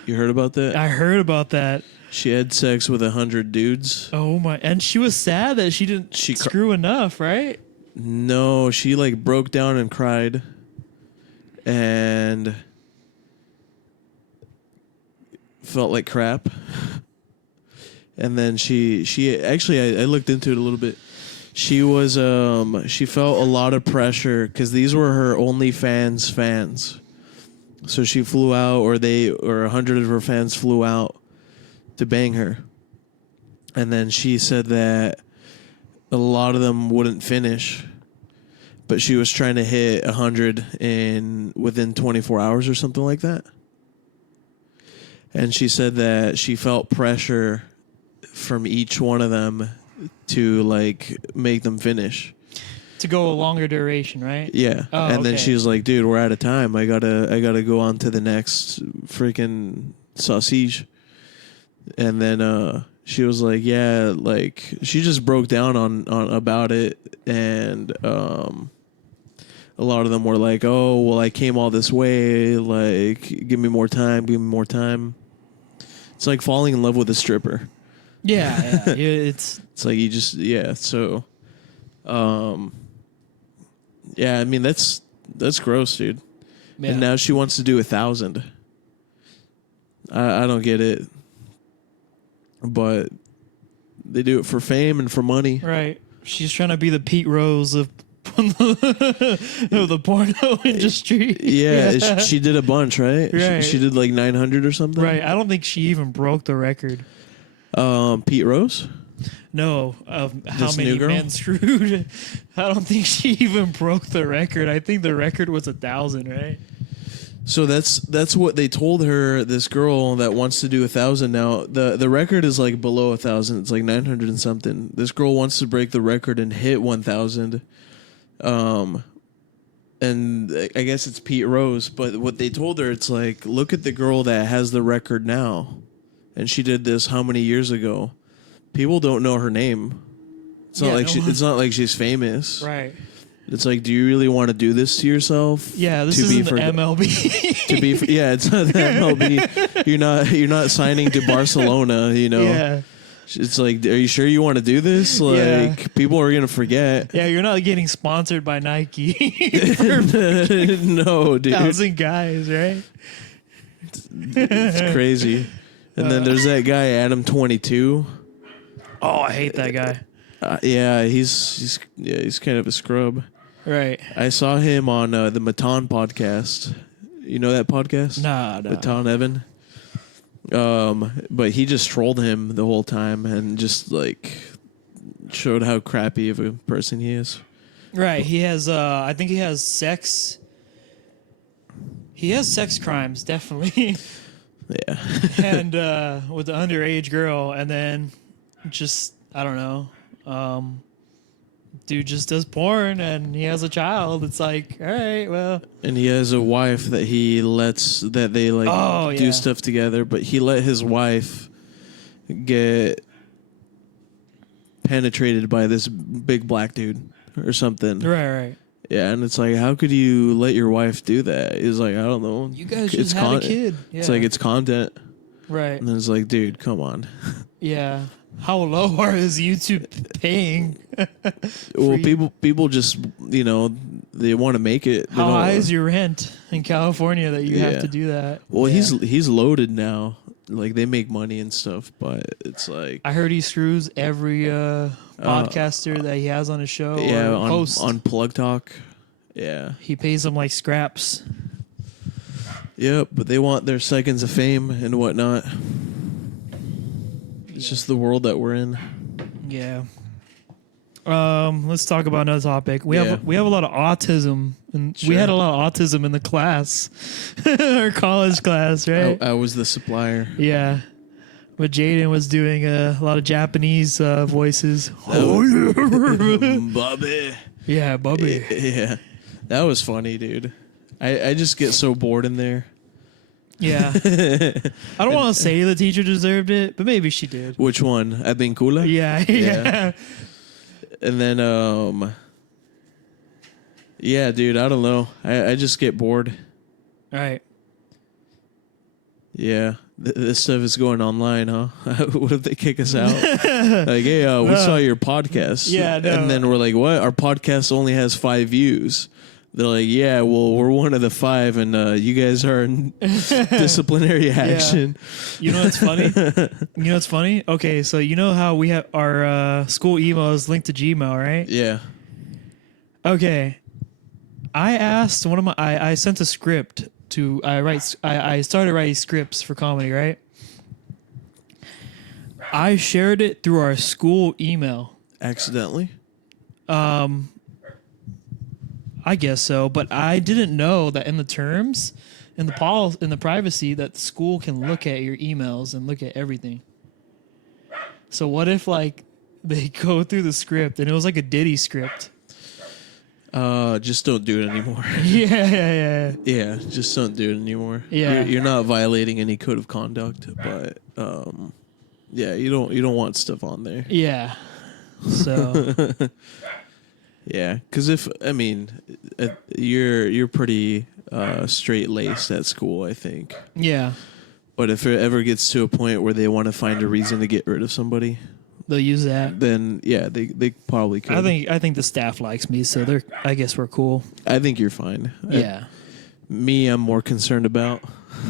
You heard about that? I heard about that. She had sex with 100 dudes. Oh my! And she was sad that she didn't screw enough, right? No, she like broke down and cried, and felt like crap. And then she actually I looked into it a little bit. She was she felt a lot of pressure because these were her OnlyFans fans. So she flew out, or 100 of her fans flew out to bang her. And then she said that a lot of them wouldn't finish, but she was trying to hit 100 within 24 hours or something like that. And she said that she felt pressure from each one of them to like make them finish. To go a longer duration, right? Yeah. Oh, and then okay. she was like, dude, we're out of time. I gotta go on to the next freaking sausage. And then she was like, yeah, like she just broke down on about it. And a lot of them were like, oh, well, I came all this way. Like, give me more time. Give me more time. It's like falling in love with a stripper. Yeah. It's like you just, yeah. So, yeah, I mean, that's gross, dude. yeah. And now she wants to do 1,000. I don't get it. But they do it for fame and for money. right. She's trying to be the Pete Rose of the porno industry. Yeah, she did a bunch, right? Right. She did like 900 or something. Right. I don't think she even broke the record. Pete Rose? No, of how This many new girl? men screwed. I don't think she even broke the record. I think the record was 1,000, right? So that's what they told her. This girl that wants to do 1,000 now. The record is like below 1,000. It's like 900 and something. This girl wants to break the record and hit 1,000. And I guess it's Pete Rose. But what they told her, it's like, look at the girl that has the record now, and she did this how many years ago? People don't know her name. It's not Yeah, like no one- it's not like she's famous. Right. It's like, do you really want to do this to yourself? Yeah, this to isn't the for- MLB. To be, yeah, it's not the MLB. You're not signing to Barcelona. You know, Yeah. it's like, are you sure you want to do this? Like, Yeah. people are gonna forget. Yeah, you're not getting sponsored by Nike. No, dude, 1,000 guys, right? it's crazy. And then there's that guy Adam 22. Oh, I hate that guy. Yeah, he's kind of a scrub. Right. I saw him on the Matan podcast. You know that podcast? Nah. Matan Evan. But he just trolled him the whole time and just like showed how crappy of a person he is. Right. He has I think he has sex. He has sex crimes, definitely. Yeah. And with the underage girl, and then just I don't know. Dude just does porn and he has a child. It's like, all right, well. And he has a wife that he lets that they like do stuff together, but he let his wife get penetrated by this big black dude or something. Right. Yeah, and it's like, how could you let your wife do that? He's like, I don't know. You guys just had a kid. Yeah. It's like, it's content. Right. And then it's like, dude, come on. Yeah. How low is YouTube paying? Well, people just, you know, they want to make it. How high is your rent in California that you have to do that? Well, he's loaded now. Like, they make money and stuff, but it's like, I heard he screws every podcaster that he has on his show. yeah, or host. on Plug Talk. Yeah. He pays them like scraps. Yep, but they want their seconds of fame and whatnot. It's just the world that we're in. Yeah. Let's talk about another topic. We have a lot of autism, and we had a lot of autism in the class, our college class, right? I was the supplier. Yeah. But Jaden was doing a lot of Japanese voices. Bobby. Yeah, Bobby. Yeah. That was funny, dude. I just get so bored in there. Yeah. I don't want to say the teacher deserved it, but maybe she did. Which one? Abincula? Yeah. And then, yeah, dude, I don't know. I just get bored. Right. Yeah. This stuff is going online, huh? What if they kick us out? Like, hey, we saw your podcast. Yeah, no. And then we're like, what? Our podcast only has 5 views. They're like, yeah, well, we're one of the 5, and you guys are in disciplinary action. You know what's funny? Okay, so you know how we have our school email is linked to Gmail, right? Yeah. Okay. I asked I sent a script to I started writing scripts for comedy, right? I shared it through our school email. Accidentally? I guess so, but I didn't know that in the terms, in the privacy, that the school can look at your emails and look at everything. So what if like they go through the script and it was like a Diddy script? Just don't do it anymore. Yeah. Yeah, just don't do it anymore. Yeah. You're not violating any code of conduct, but yeah, you don't want stuff on there. Yeah. So yeah, because you're pretty straight laced at school, I think. yeah, But if it ever gets to a point where they want to find a reason to get rid of somebody, they'll use that. then yeah, they probably could. I think the staff likes me, so I guess we're cool. I think you're fine. Yeah. I'm more concerned about.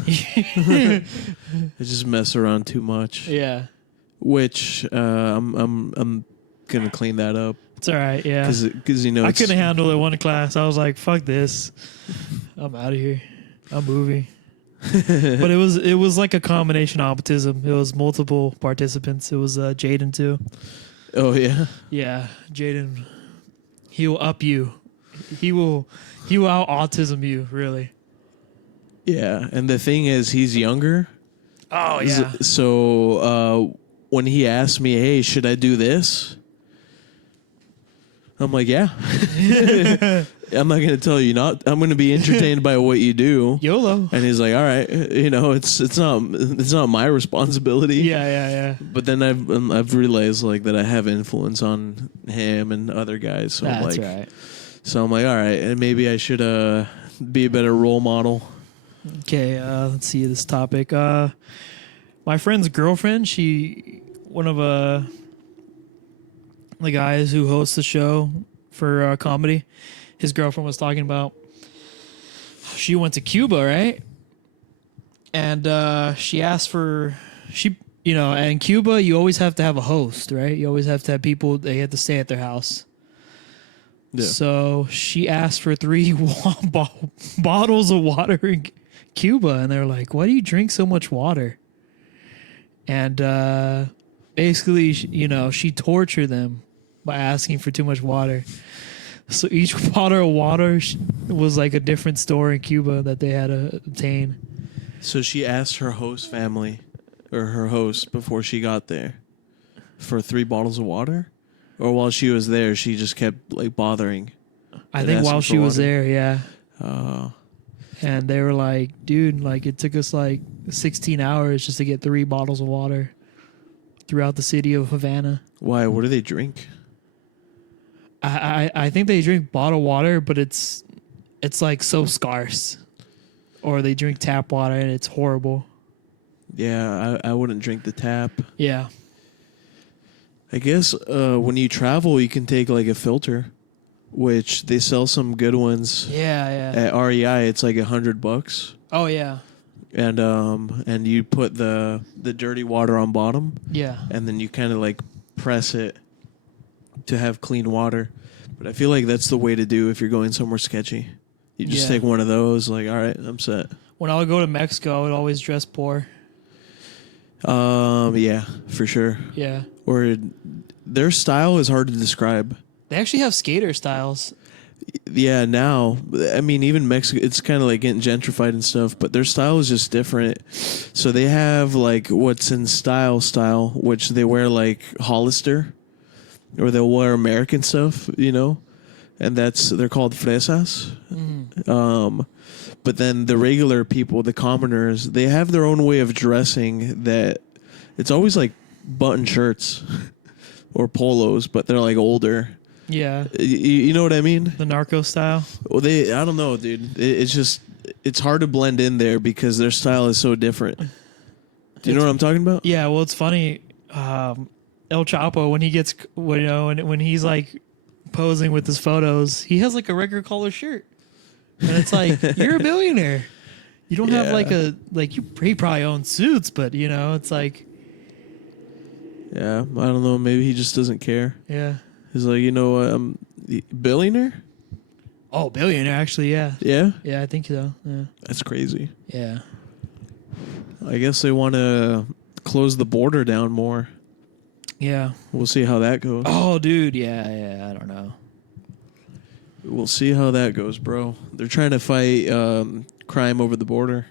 I just mess around too much. Yeah. Which I'm gonna clean that up. It's all right. Yeah. Because you know I couldn't handle it one class. I was like, "Fuck this! I'm out of here. I'm moving." But it was like a combination of autism. It was multiple participants. It was Jaden too. Oh yeah. Yeah, Jaden. He will up you. He will out autism you. Really. Yeah, and the thing is, he's younger. Oh yeah. So when he asked me, "Hey, should I do this?" I'm like, "Yeah." I'm not going to tell you not. I'm going to be entertained by what you do. YOLO. And he's like, "All right, it's not my responsibility." Yeah. But then I've realized like that I have influence on him and other guys. So That's I'm like, right. So I'm like, all right, and maybe I should be a better role model. Okay, let's see this topic. My friend's girlfriend, one of the guys who hosts the show for comedy, his girlfriend was talking about she went to Cuba, right? And she asked in Cuba, you always have to have a host, right? You always have to have people, they have to stay at their house. Yeah. So she asked for 3 bottles of water in Cuba, and they're like, "Why do you drink so much water?" And basically, she tortured them by asking for too much water. So each bottle of water was like a different store in Cuba that they had to obtain. So she asked her host family, or her host, before she got there, for 3 bottles of water, or while she was there, she just kept like bothering. I think while she was there, yeah. Uh, And they were like, "Dude, like it took us like 16 hours just to get 3 bottles of water throughout the city of Havana." why? What do they drink? I think they drink bottled water, but it's like so scarce. Or they drink tap water and it's horrible. Yeah, I wouldn't drink the tap. Yeah. I guess when you travel, you can take like a filter, which they sell some good ones Yeah. at REI. It's like $100, Oh yeah. and you put the dirty water on bottom, Yeah. and then you kind of like press it to have clean water. But I feel like that's the way to do if you're going somewhere sketchy. You just Yeah. take one of those, like, all right, I'm set. When I would go to Mexico, I would always dress poor. Yeah, for sure. Yeah. Or their style is hard to describe. They actually have skater styles. Yeah, now, I mean, even Mexico, it's kind of like getting gentrified and stuff, but their style is just different. So they have like what's in style, which they wear like Hollister, or they'll wear American stuff, and they're called fresas. But then the regular people, the commoners, they have their own way of dressing that it's always like button shirts or polos, but they're like older. Yeah. You know what I mean? The narco style. Well, I don't know, dude. It's hard to blend in there because their style is so different. Do you know what I'm talking about? Yeah, well, it's funny. El Chapo, when he gets, when he's like posing with his photos, he has like a regular collar shirt, and it's like you're a billionaire. You don't have he probably owns suits, but it's like, Yeah, I don't know. Maybe he just doesn't care. yeah. He's like, I'm billionaire. Oh, billionaire, actually, yeah. Yeah, Yeah, I think so. Yeah. that's crazy. Yeah. I guess they want to close the border down more. Yeah. We'll see how that goes. Oh, dude. Yeah. I don't know. We'll see how that goes, bro. They're trying to fight crime over the border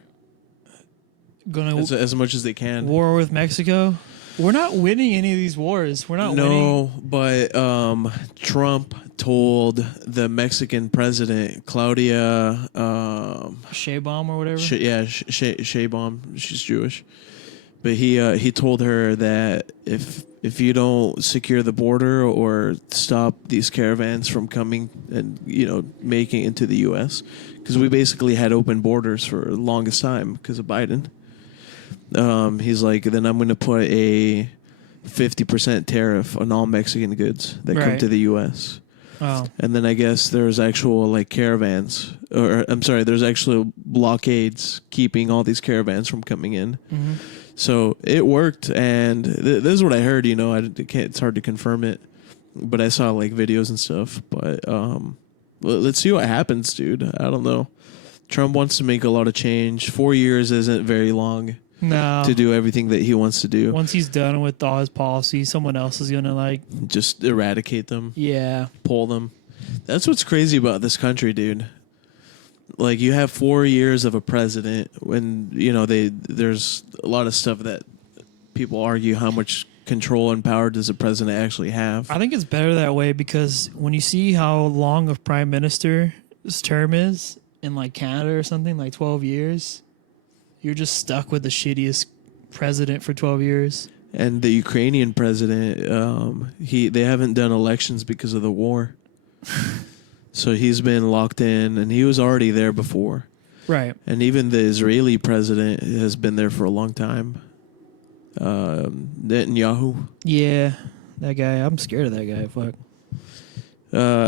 Gonna as much as they can. war with Mexico. We're not winning any of these wars. We're not winning. No, but Trump told the Mexican president, Claudia Sheinbaum or whatever. Sheinbaum, she's Jewish. But he told her that if you don't secure the border or stop these caravans from coming and making it into the U.S., because we basically had open borders for the longest time because of Biden. He's like, then I'm going to put a 50% tariff on all Mexican goods that come Right. to the U.S. Oh. And then I guess there's actual like caravans, or I'm sorry, there's actual blockades keeping all these caravans from coming in. Mm-hmm. So it worked, and this is what I heard. It's hard to confirm it, but I saw like videos and stuff. But let's see what happens, dude. I don't know. Trump wants to make a lot of change. 4 years isn't very long No. to do everything that he wants to do. Once he's done with all his policies, someone else is gonna Just eradicate them, yeah. pull them. That's what's crazy about this country, dude. Like, you have 4 years of a president when, there's a lot of stuff that people argue how much control and power does a president actually have. I think it's better that way because when you see how long a prime minister's term is in like Canada or something, like 12 years, you're just stuck with the shittiest president for 12 years. And the Ukrainian president, they haven't done elections because of the war. So he's been locked in, and he was already there before. Right. And even the Israeli president has been there for a long time. Netanyahu. Yeah, that guy. I'm scared of that guy. Fuck.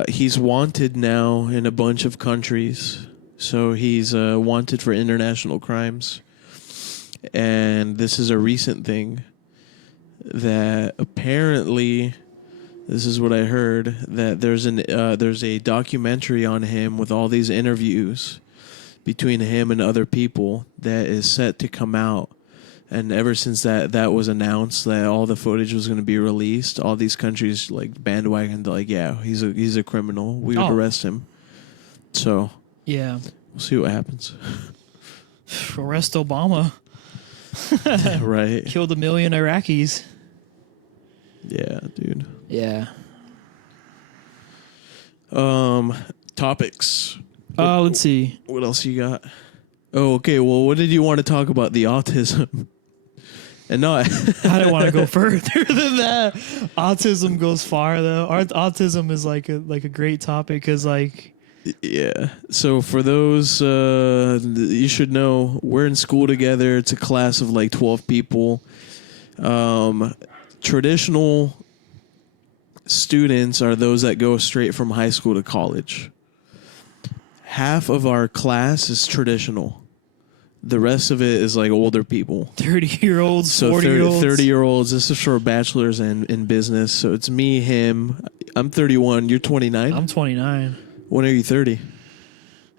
He's wanted now in a bunch of countries. So he's wanted for international crimes. And this is a recent thing that apparently, this is what I heard, that there's a documentary on him with all these interviews between him and other people that is set to come out. And ever since that was announced that all the footage was going to be released, all these countries like bandwagoned, like, yeah, he's a criminal. We would arrest him. So yeah, we'll see what happens. Arrest Obama. Right. Killed 1 million Iraqis. Yeah, dude. Yeah. Topics. Let's see. What else you got? Oh, okay. Well, what did you want to talk about? The autism. And no, I don't want to go further than that. Autism goes far, though. Autism is like a great topic because, like, yeah. So for those, you should know, we're in school together. It's a class of like 12 people. Traditional students are those that go straight from high school to college. Half of our class is traditional. The rest of it is like older people. 30-year-olds, So 40-year-olds. 30-year-olds. This is for bachelors in business. So it's me, him. I'm 31. You're 29? I'm 29. When are you 30?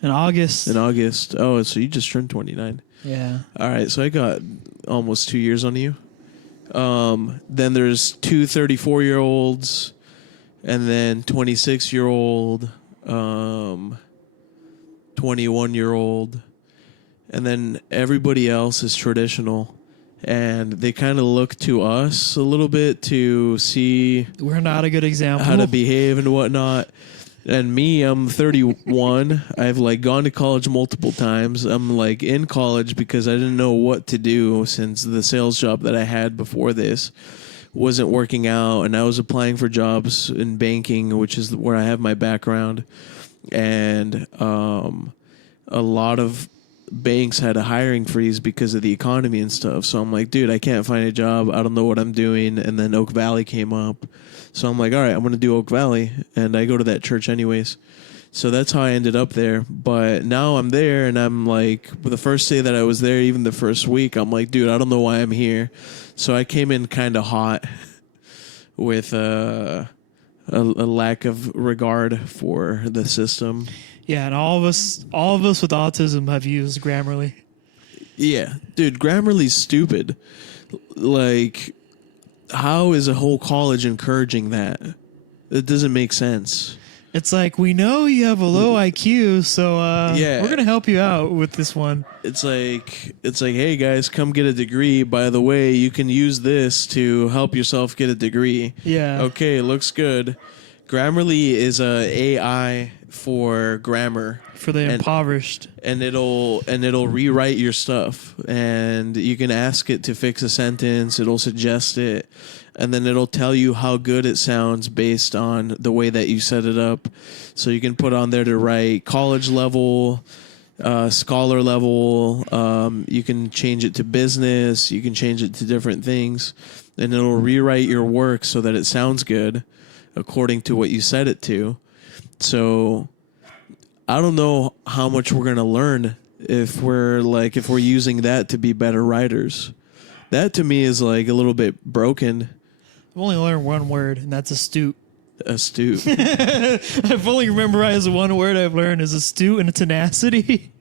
In August. In August. Oh, so you just turned 29. Yeah. All right. So I got almost 2 years on you. Then there's two 34-year-olds and then 26-year-old, 21-year-old. And then everybody else is traditional. And they kind of look to us a little bit to see We're not a good example. how to behave and whatnot. And me, I'm 31. I've like gone to college multiple times. I'm like in college because I didn't know what to do since the sales job that I had before this wasn't working out. And I was applying for jobs in banking, which is where I have my background. And a lot of banks had a hiring freeze because of the economy and stuff. So I'm like, dude, I can't find a job. I don't know what I'm doing. And then Oak Valley came up. So I'm like, all right, I'm going to do Oak Valley. And I go to that church anyways. So that's how I ended up there. But now I'm there and I'm like, the first day that I was there, even the first week, I'm like, dude, I don't know why I'm here. So I came in kind of hot with a lack of regard for the system. Yeah, and all of us with autism have used Grammarly. Yeah, dude, Grammarly's stupid. Like, how is a whole college encouraging that? It doesn't make sense. It's like, we know you have a low IQ, so Yeah. we're going to help you out with this one. It's like, hey guys, come get a degree. By the way, you can use this to help yourself get a degree. Yeah. Okay, looks good. Grammarly is a AI for grammar. For the impoverished. And it'll rewrite your stuff, and you can ask it to fix a sentence. It'll suggest it, and then it'll tell you how good it sounds based on the way that you set it up. So you can put on there to write college level, scholar level. You can change it to business. You can change it to different things, and it'll rewrite your work so that it sounds good according to what you set it to. So I don't know how much we're going to learn if we're using that to be better writers. That to me is like a little bit broken. I've only learned one word, and that's astute. Astute. I've only memorized one word I've learned is astute and tenacity.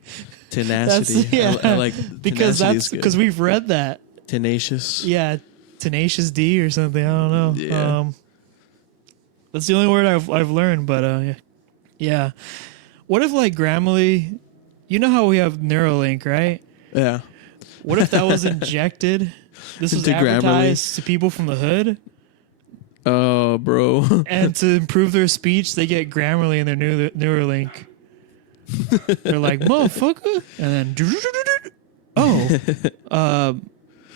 Tenacity. Yeah. I like because tenacity that's because we've read that. Tenacious. Yeah, tenacious D or something. I don't know. Yeah. That's the only word I've learned. But yeah. What if like Grammarly? You know how we have Neuralink, right? Yeah. What if that was injected? This was Into advertised to people from the hood. Oh, bro. And to improve their speech, they get Grammarly in their Neuralink. They're like, motherfucker. And then,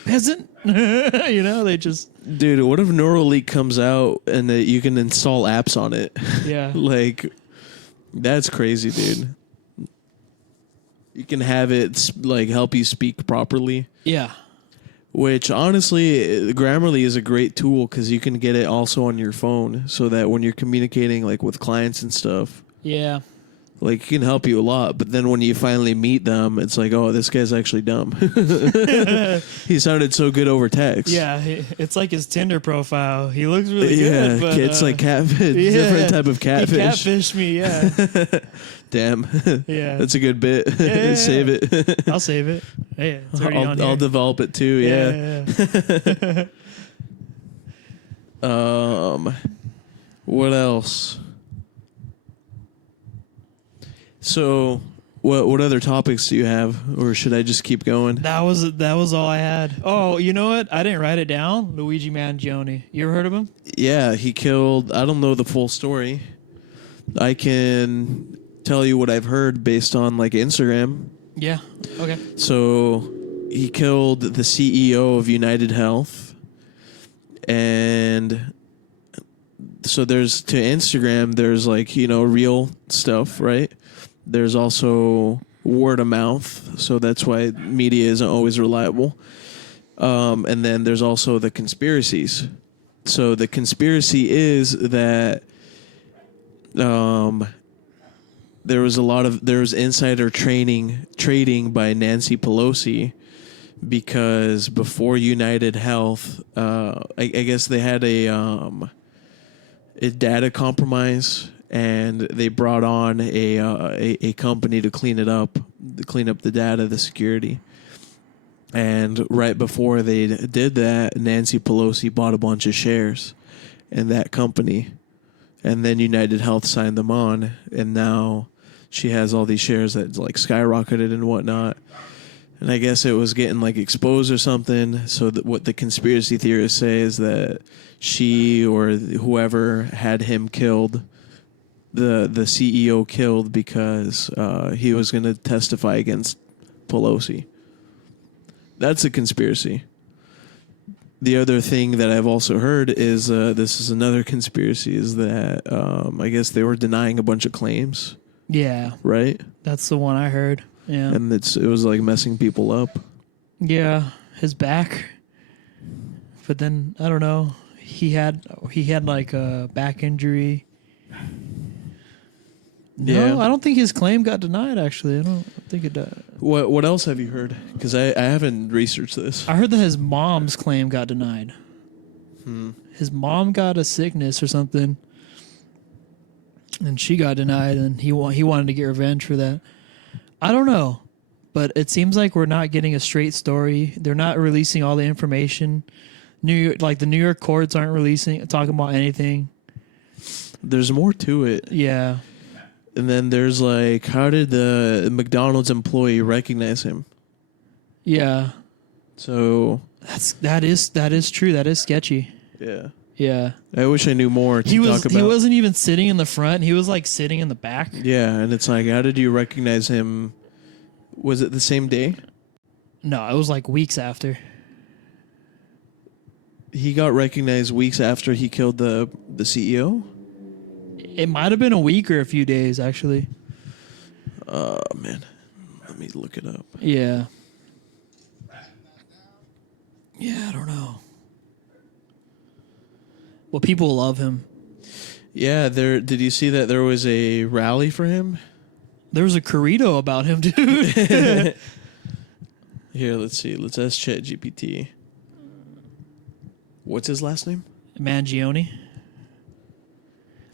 peasant. You know, they just. Dude, what if Neuralink comes out and you can install apps on it? Yeah. Like, That's crazy, dude. You can have it like help you speak properly. Yeah. Which honestly, Grammarly is a great tool because you can get it also on your phone, so that when you're communicating like with clients and stuff, Yeah. like it can help you a lot. But then when you finally meet them, it's like, oh, this guy's actually dumb. He sounded so good over text. Yeah. It's like his Tinder profile. He looks really Yeah, good. But, it's like catfish, yeah, different type of catfish. He catfished me. Yeah. Damn. Yeah. That's a good bit. Yeah. Save it. I'll save it. Hey, it's already on I'll here. develop it too. Yeah. What else? So, what other topics do you have, or should I just keep going? That was all I had. Oh, you know what? I didn't write it down. Luigi Mangione. You ever heard of him? Yeah, he killed. I don't know the full story. I can tell you what I've heard based on like Instagram. Yeah. Okay. So he killed the CEO of United Health, and so there's to Instagram. There's like real stuff, right? There's also word of mouth, so that's why media isn't always reliable. And then there's also the conspiracies. So the conspiracy is that there was insider trading by Nancy Pelosi, because before United Health, I guess they had a data compromise, and they brought on a company to clean up the data, the security. And right before they did that, Nancy Pelosi bought a bunch of shares in that company. And then United Health signed them on, and now she has all these shares that like skyrocketed and whatnot. And I guess it was getting like exposed or something. So that what the conspiracy theorists say is that she or whoever had him killed, the CEO killed, because he was going to testify against Pelosi. That's a conspiracy. The other thing that I've also heard is this is another conspiracy, is that I guess they were denying a bunch of claims. Yeah. Right? That's the one I heard. Yeah. And it was like messing people up. Yeah. His back. But then I don't know. He had like a back injury. No, Yeah. I don't think his claim got denied. Actually, I don't think it does. What else have you heard? Because I haven't researched this. I heard that his mom's claim got denied. His mom got a sickness or something, and she got denied, and he wanted to get revenge for that. I don't know, but it seems like we're not getting a straight story. They're not releasing all the information. The New York courts aren't talking about anything. There's more to it. Yeah. And then there's like, how did the McDonald's employee recognize him? Yeah. So that is true. That is sketchy. yeah. Yeah. I wish I knew more to talk about. He wasn't even sitting in the front. He was like sitting in the back. Yeah, and it's like, how did you recognize him? Was it the same day? No, it was like weeks after. He got recognized weeks after he killed the CEO? It might have been a week or a few days, actually. Man. Let me look it up. Yeah. Yeah, I don't know. Well, people love him. Yeah, did you see that there was a rally for him? There was a Corrido about him, dude. Here, let's see. Let's ask ChatGPT. What's his last name? Mangione.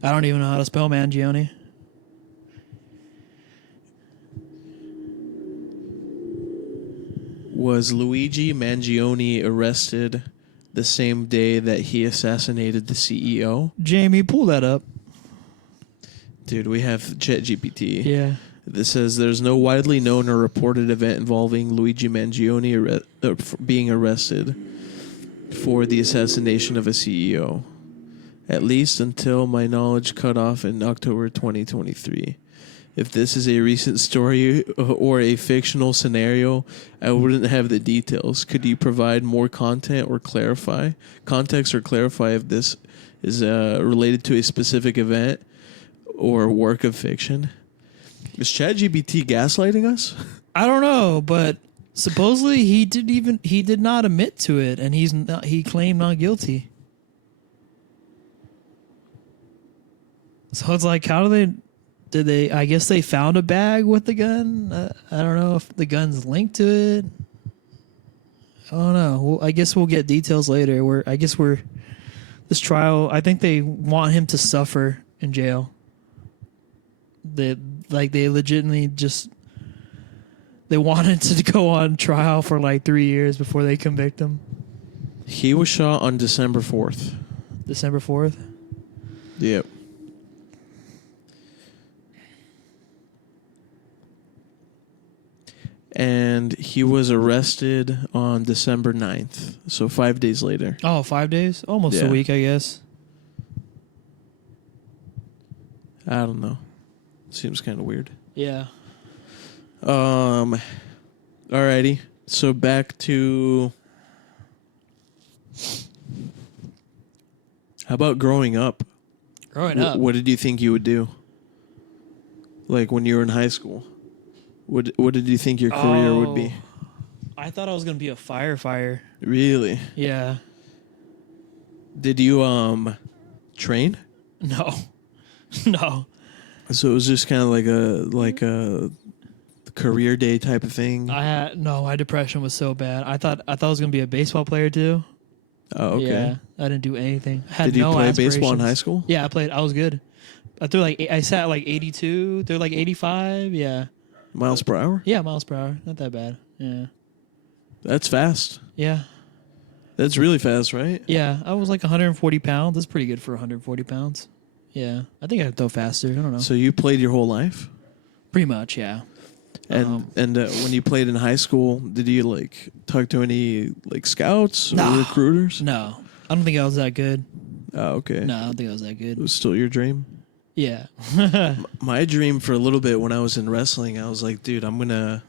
I don't even know how to spell Mangione. Was Luigi Mangione arrested the same day that he assassinated the CEO? Jamie, pull that up. Dude, we have ChatGPT. Yeah. This says there's no widely known or reported event involving Luigi Mangione being arrested for the assassination of a CEO, at least until my knowledge cut off in October 2023. If this is a recent story or a fictional scenario, I wouldn't have the details. Could you provide more context or clarify if this is related to a specific event or work of fiction? Is ChatGPT gaslighting us? I don't know, but supposedly he did not admit to it, and he claimed not guilty. So it's like, how did they? I guess they found a bag with the gun. I don't know if the gun's linked to it. I don't know. Well, I guess we'll get details later. This trial. I think they want him to suffer in jail. They legitimately just they wanted to go on trial for like 3 years before they convict him. He was shot on December 4th. December 4th. Yep. And he was arrested on December 9th, so 5 days later. Oh, 5 days? Almost Yeah. a week, I guess. I don't know. Seems kind of weird. Yeah. Alrighty. So back to... How about growing up? Growing up. What did you think you would do? Like when you were in high school? What did you think your career would be? I thought I was going to be a firefighter. Really? Yeah. Did you train? No. No. So it was just kind of like a career day type of thing. My depression was so bad. I thought I was going to be a baseball player too. Oh, okay. Yeah. I didn't do anything. I had Did you no play baseball in aspirations. high school? Yeah, I played. I was good. I sat like 82. They're like 85. Yeah. Miles per hour? Yeah, miles per hour. Not that bad. Yeah. That's fast. Yeah. That's really fast, right? Yeah. I was like 140 pounds. That's pretty good for 140 pounds. Yeah. I think I could throw faster. I don't know. So you played your whole life? Pretty much, yeah. And when you played in high school, did you like talk to any like scouts or Nah. recruiters? No. I don't think I was that good. Oh, okay. No, I don't think I was that It good. was still your dream? Yeah. My dream for a little bit when I was in wrestling, I was like, dude, I'm gonna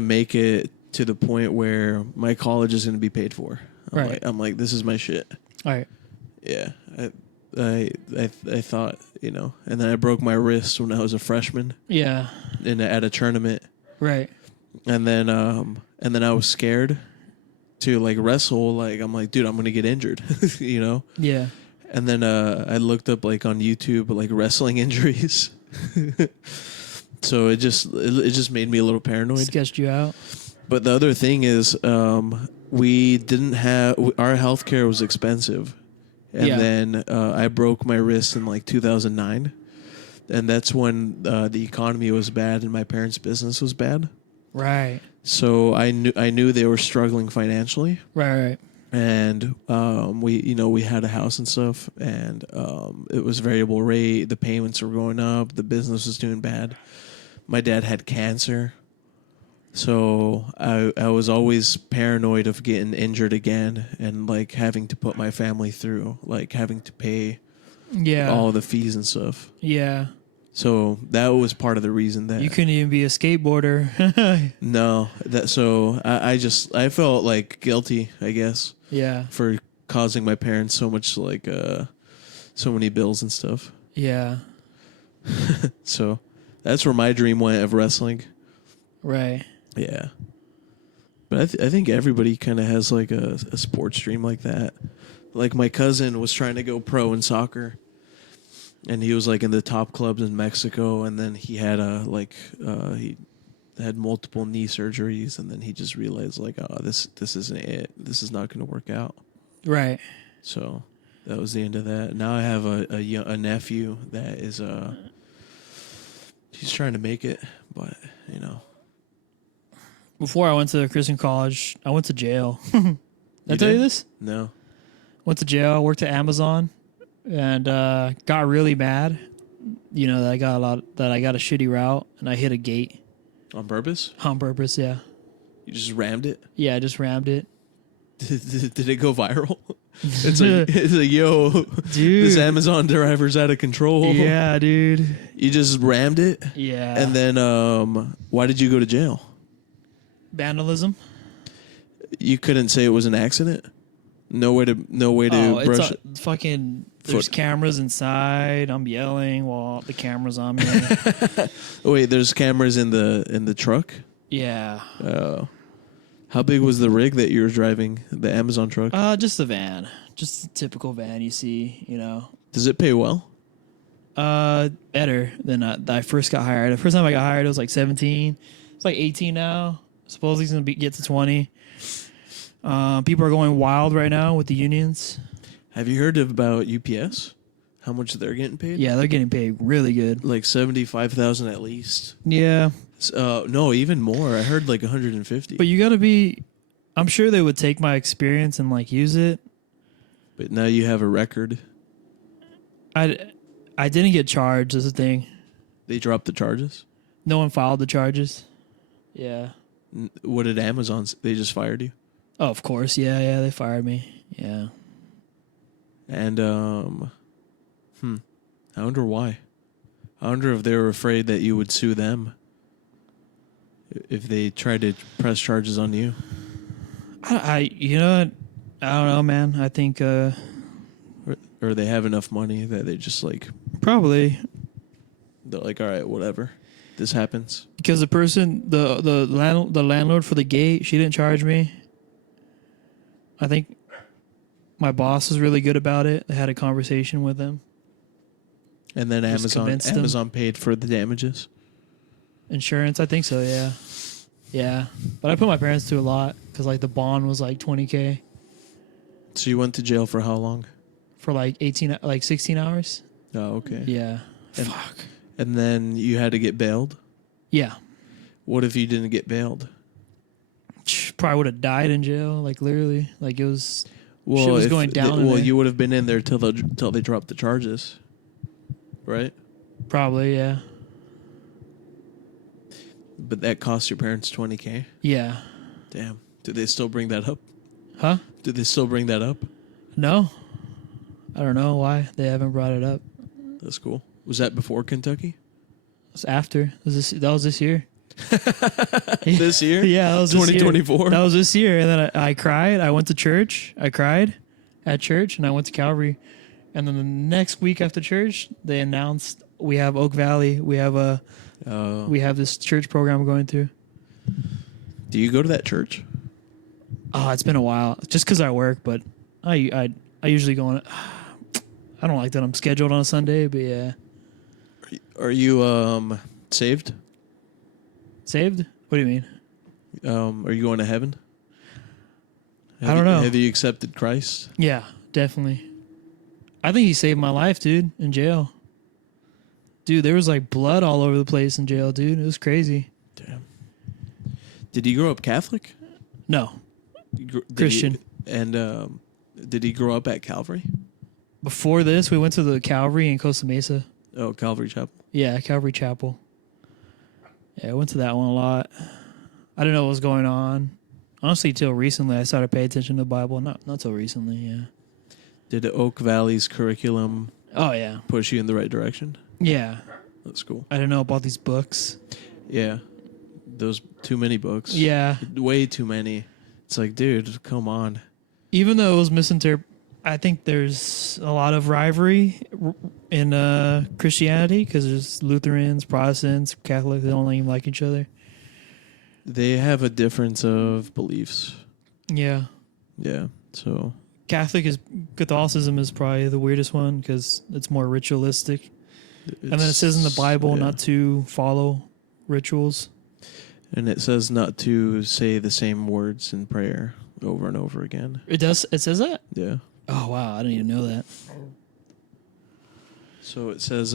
make it to the point where my college is gonna be paid for. Right. I'm like, this is my shit. All right. Yeah. I thought, and then I broke my wrist when I was a freshman Yeah. at a tournament. Right. And then I was scared to like wrestle. Like I'm like, dude, I'm gonna get injured, Yeah. And then I looked up like on YouTube like wrestling injuries. So it just made me a little paranoid. Sketched you out. But the other thing is, we didn't have our healthcare was expensive, and Yeah. then I broke my wrist in like 2009, and that's when the economy was bad and my parents' business was bad. Right. So I knew they were struggling financially, Right. and we had a house and stuff, and it was variable rate. The payments were going up. The business was doing bad. My dad had cancer. So I was always paranoid of getting injured again and like having to put my family through, like having to pay Yeah. all the fees and stuff. Yeah. So that was part of the reason that You couldn't even be a skateboarder. no, I felt like guilty, I guess, Yeah. for causing my parents so much like so many bills and stuff. Yeah. So that's where my dream went of wrestling. Right. Yeah. But I think everybody kind of has like a sports dream like that. Like my cousin was trying to go pro in soccer, and he was like in the top clubs in Mexico, and then he had he had multiple knee surgeries, and then he just realized like, oh, this isn't it. This is not going to work out. Right. So that was the end of that. Now I have a nephew that is he's trying to make it, but Before I went to Christian college, I went to jail. Did I tell you this? No. Went to jail, worked at Amazon, and got really mad. That I got a shitty route, and I hit a gate On purpose? on purpose. Yeah, You just rammed it? yeah, I just rammed it. Did it go viral? It's like, yo, Dude. this Amazon driver's out of control. Yeah, dude. You just rammed it? Yeah. And then why did you go to jail? Vandalism. You couldn't say it was an accident? No way to Oh, it's brush. fucking. There's Foot. cameras inside. I'm yelling while the camera's on me. Wait, there's cameras in the truck. Yeah. How big was the rig that you were driving? The Amazon truck. Just a van, just a typical van you see. Does it pay well? Better than I first got hired. The first time I got hired, it was like 17. It's like 18 now. Supposedly it's gonna get to 20. People are going wild right now with the unions. Have you heard about UPS? How much they're getting paid? Yeah, they're getting paid really good. Like 75,000 at least. Yeah, No, even more. I heard like 150. but you got to be. I'm sure they would take my experience and like use it. But now you have a record. I didn't get charged. Is the thing. They dropped the charges. No one filed the charges. Yeah. What did Amazon? They just fired you. Oh, of course. Yeah. They fired me. Yeah. And I wonder why. I wonder if they were afraid that you would sue them if they tried to press charges on you. You know what? I don't know, man. I think Or they have enough money that they just like probably they're like, all right, whatever, this happens. because the person, the landlord for the gate, she didn't charge me. I think my boss was really good about it. I had a conversation with him. And then Just convinced them. Amazon paid for the damages. Insurance, I think so. Yeah, yeah. But I put my parents through a lot because like the bond was like $20,000 So you went to jail for how long? for like 16 hours. Oh, okay. Yeah. And- Fuck. And then you had to get bailed. Yeah. What if you didn't get bailed? Probably would have died in jail. Like literally, like it was. Well, shit was going down. in there. you would have been in there till they dropped the charges, right? Probably, yeah. But that cost your parents $20,000. Yeah. Damn. Did they still bring that up? Huh? Did they still bring that up? No. I don't know why they haven't brought it up. That's cool. Was that before Kentucky? It was after. That was this year. This year? Yeah, that was this year. 2024? That was this year. And then I cried. I went to church. I cried at church, and I went to Calvary. And then the next week after church, they announced we have Oak Valley. We have this church program we're going through. Do you go to that church? Oh, it's been a while. Just because I work, but I usually go on. I don't like that I'm scheduled on a Sunday, but yeah. Are you saved? Saved? What do you mean? Are you going to heaven? I don't know. Have you accepted Christ? Yeah, definitely. I think he saved my life, dude, in jail. Dude, there was like blood all over the place in jail, dude. It was crazy. Damn. Did he grow up Catholic? No, Did Christian. Did he grow up at Calvary? Before this, we went to the Calvary in Costa Mesa. Oh, Calvary Chapel. Yeah, Calvary Chapel. Yeah, I went to that one a lot. I didn't know what was going on. Honestly, till recently, I started paying attention to the Bible. Not till recently, yeah. Did Oak Valley's curriculum Oh, yeah. push you in the right direction? Yeah. That's cool. I didn't know about these books. Yeah. Those too many books. Yeah. Way too many. It's like, dude, come on. Even though it was misinterpreted, I think there's a lot of rivalry in Christianity because there's Lutherans, Protestants, Catholics. They don't even like each other. They have a difference of beliefs. Yeah. Yeah. So Catholicism is probably the weirdest one because it's more ritualistic. And then it says in the Bible not to follow rituals. And it says not to say the same words in prayer over and over again. It does. It says that? Yeah. Oh, wow. I didn't even know that. So it says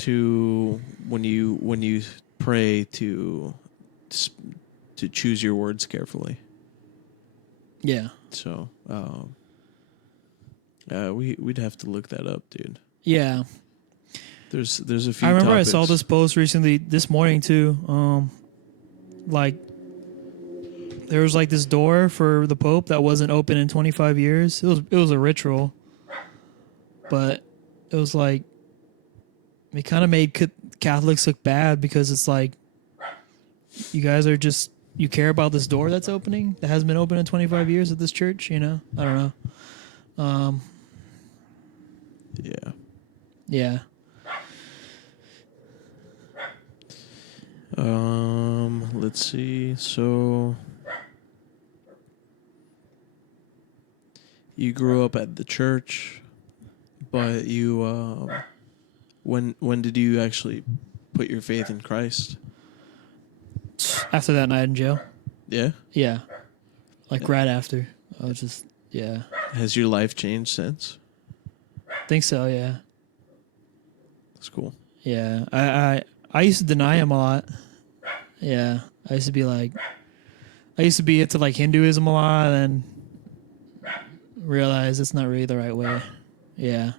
to when you pray to choose your words carefully. Yeah. So we'd have to look that up, dude. Yeah. There's a few. I remember topics. I saw this post recently this morning too. Like there was like this door for the Pope that wasn't open in 25 years. It was a ritual, but it was like it kind of made Catholics look bad because it's like you guys are just you care about this door that's opening that hasn't been open in 25 years at this church. You know, I don't know. Yeah. Yeah. Let's see. So you grew up at the church, but you when did you actually put your faith in Christ? After that night in jail. Yeah. Yeah. Like right after. I was just, yeah. Has your life changed since? Think so, yeah. That's cool. Yeah. I used to deny him a lot. Yeah. I used to be into like Hinduism a lot and realize it's not really the right way. Yeah.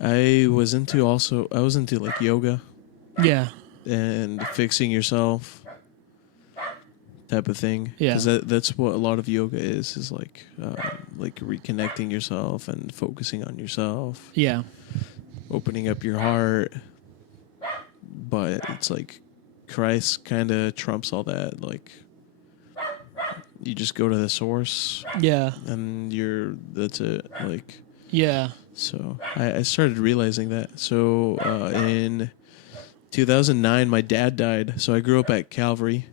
I was into like yoga Yeah. and fixing yourself type of thing. Yeah. Because that's what a lot of yoga is like reconnecting yourself and focusing on yourself, Yeah. opening up your heart. But it's like Christ kind of trumps all that. Like you just go to the source Yeah. and that's it. Like, Yeah. so I started realizing that. So in 2009, my dad died. So I grew up at Calvary,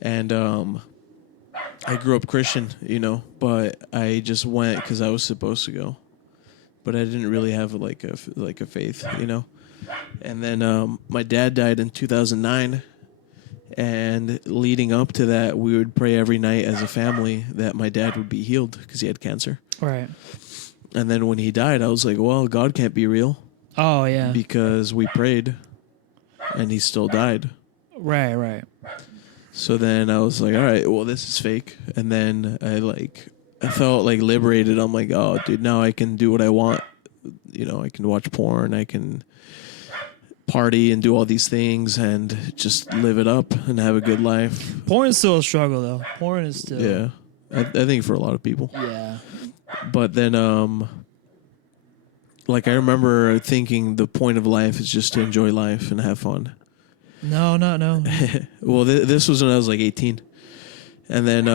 and I grew up Christian, but I just went because I was supposed to go, but I didn't really have like a faith, And then my dad died in 2009, and leading up to that, we would pray every night as a family that my dad would be healed because he had cancer. Right. And then when he died, I was like, well, God can't be real Oh, yeah. because we prayed and he still died. Right, right. So then I was like, all right, well, this is fake. And then I felt like liberated. I'm like, oh, dude, now I can do what I want. I can watch porn. I can party and do all these things and just live it up and have a good life. Porn is still a struggle, though. Porn is still... Yeah. I think for a lot of people. Yeah. But then, I remember thinking the point of life is just to enjoy life and have fun. No. Well, this was when I was like 18. And then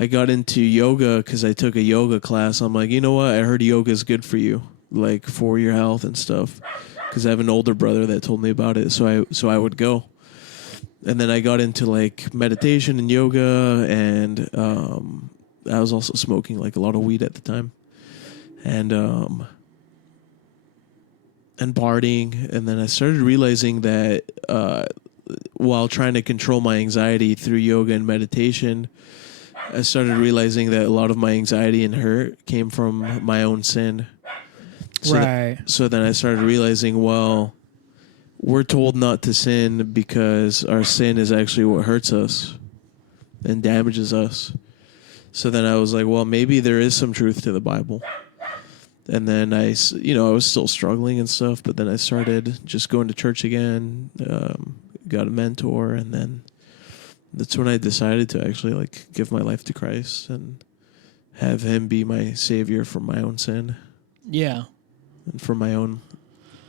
I got into yoga because I took a yoga class. I'm like, you know what? I heard yoga is good for you, like for your health and stuff. Because I have an older brother that told me about it. So I would go. And then I got into like meditation and yoga, and I was also smoking like a lot of weed at the time, and partying. And then I started realizing that while trying to control my anxiety through yoga and meditation, I started realizing that a lot of my anxiety and hurt came from my own sin. Right. So then I started realizing, well, we're told not to sin because our sin is actually what hurts us and damages us. So then I was like, well, maybe there is some truth to the Bible. And then I was still struggling and stuff, but then I started just going to church again, got a mentor, and then that's when I decided to actually like give my life to Christ and have him be my savior from my own sin. Yeah. And from my own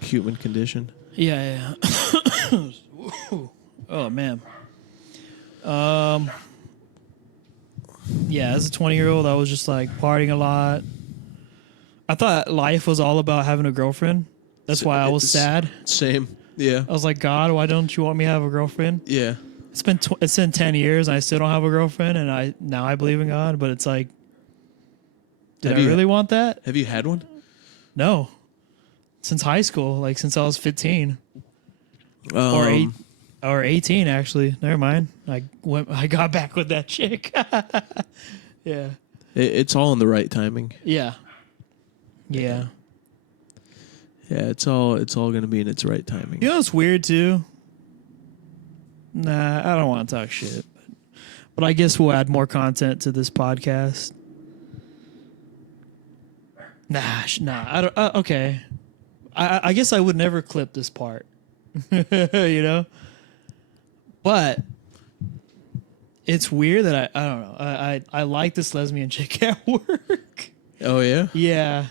human condition. Yeah. Oh, man. Yeah, as a 20-year-old, I was just like partying a lot. I thought life was all about having a girlfriend. That's why I was sad. Same. Yeah. I was like, God, why don't you want me to have a girlfriend? Yeah. It's been 10 years and I still don't have a girlfriend, and I believe in God, but it's like, did I really want that? Have you had one? No. Since high school, like since I was 15. Or 18 actually. Never mind. I got back with that chick. Yeah. It's all in the right timing. Yeah. Yeah. Yeah, it's all going to be in its right timing. You know what's weird too? Nah, I don't want to talk shit. But I guess we'll add more content to this podcast. Nah. I don't. Okay. I guess I would never clip this part. But it's weird that I don't know. I like this lesbian chick at work. Oh yeah? Yeah.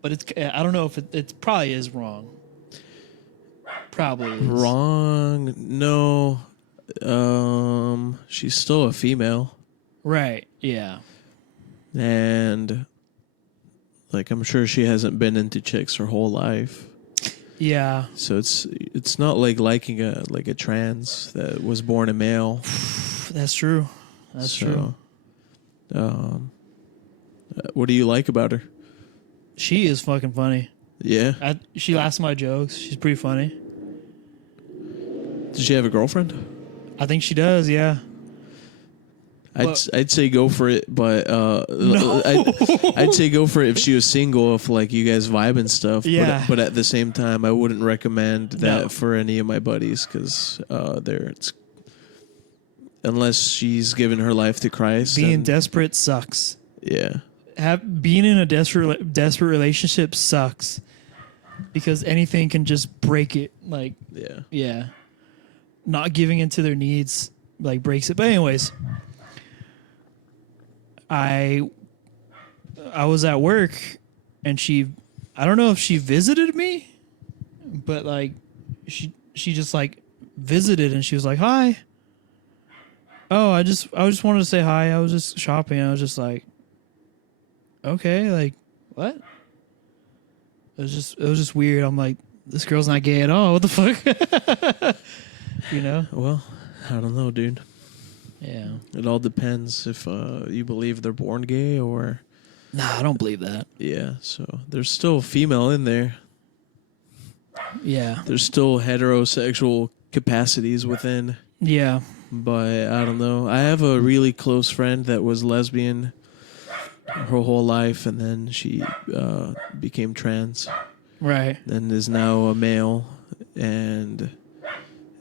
But I don't know if it probably is wrong. Probably is. Wrong. No. She's still a female. Right. Yeah. And like I'm sure she hasn't been into chicks her whole life. Yeah. So it's not like liking a trans that was born a male. That's true. That's true. What do you like about her? She is fucking funny. Yeah. She laughs at my jokes. She's pretty funny. Does she have a girlfriend? I think she does. Yeah. I'd say go for it, but No. I'd say go for it if she was single, if like you guys vibe and stuff. Yeah. But at the same time, I wouldn't recommend that No. for any of my buddies because unless she's given her life to Christ. Being desperate sucks. Yeah. Being in a desperate relationship sucks because anything can just break it. Like, Yeah. yeah, not giving into their needs like breaks it. But anyways, I was at work and I don't know if she visited me, but like she just like visited and she was like, "Hi." Oh, I just wanted to say hi. I was just shopping. I was just like, okay, like what? It was just weird. I'm like, this girl's not gay at all. What the fuck? You know? Well, I don't know, dude. Yeah. It all depends if you believe they're born gay or. Nah, I don't believe that. Yeah, so there's still female in there. Yeah. There's still heterosexual capacities within. Yeah. But I don't know. I have a really close friend that was lesbian her whole life, and then she became trans, Right. and is now a male, and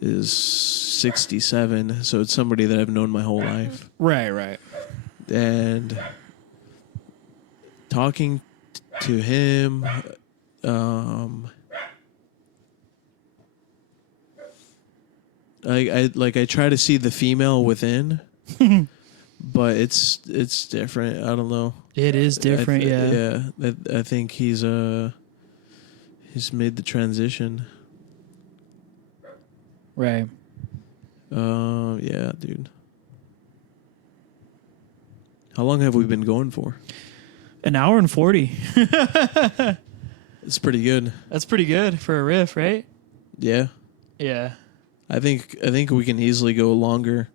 is 67. So it's somebody that I've known my whole life. Right. Right. And talking to him, I try to see the female within, but it's different. I don't know. It is different. Yeah. I think he's made the transition. Right. Yeah, dude. How long have we been going for? An hour and 40. It's pretty good. That's pretty good for a riff, right? Yeah. Yeah. I think we can easily go longer,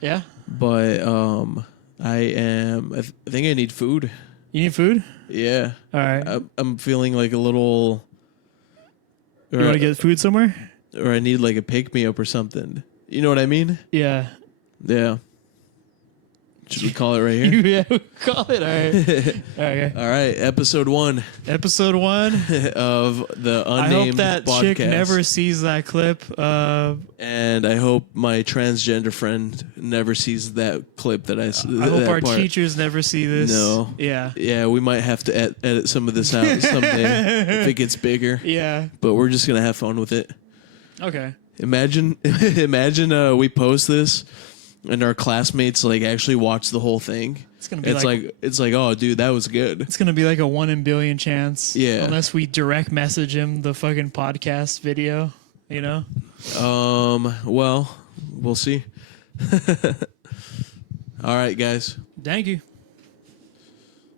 Yeah. but I think I need food. You need food? Yeah. All right. I'm feeling like a little. You want to get food somewhere? Or I need like a pick me up or something. You know what I mean? Yeah. Yeah. Should we call it right here? Yeah, call it. All right. Okay. All right. Episode 1 Episode 1. of the I unnamed hope that podcast. chick never sees that clip. And I hope my transgender friend never sees that clip that I hope our teachers never see this. No. Yeah. Yeah, we might have to edit some of this out someday if it gets bigger. Yeah. But we're just going to have fun with it. Okay. Imagine we post this and our classmates like actually watch the whole thing. It's gonna be it's like, oh dude, that was good. It's gonna be like a 1 in a billion chance. Yeah. Unless we direct message him the fucking podcast video, you know? Well, we'll see. All right, guys. Thank you.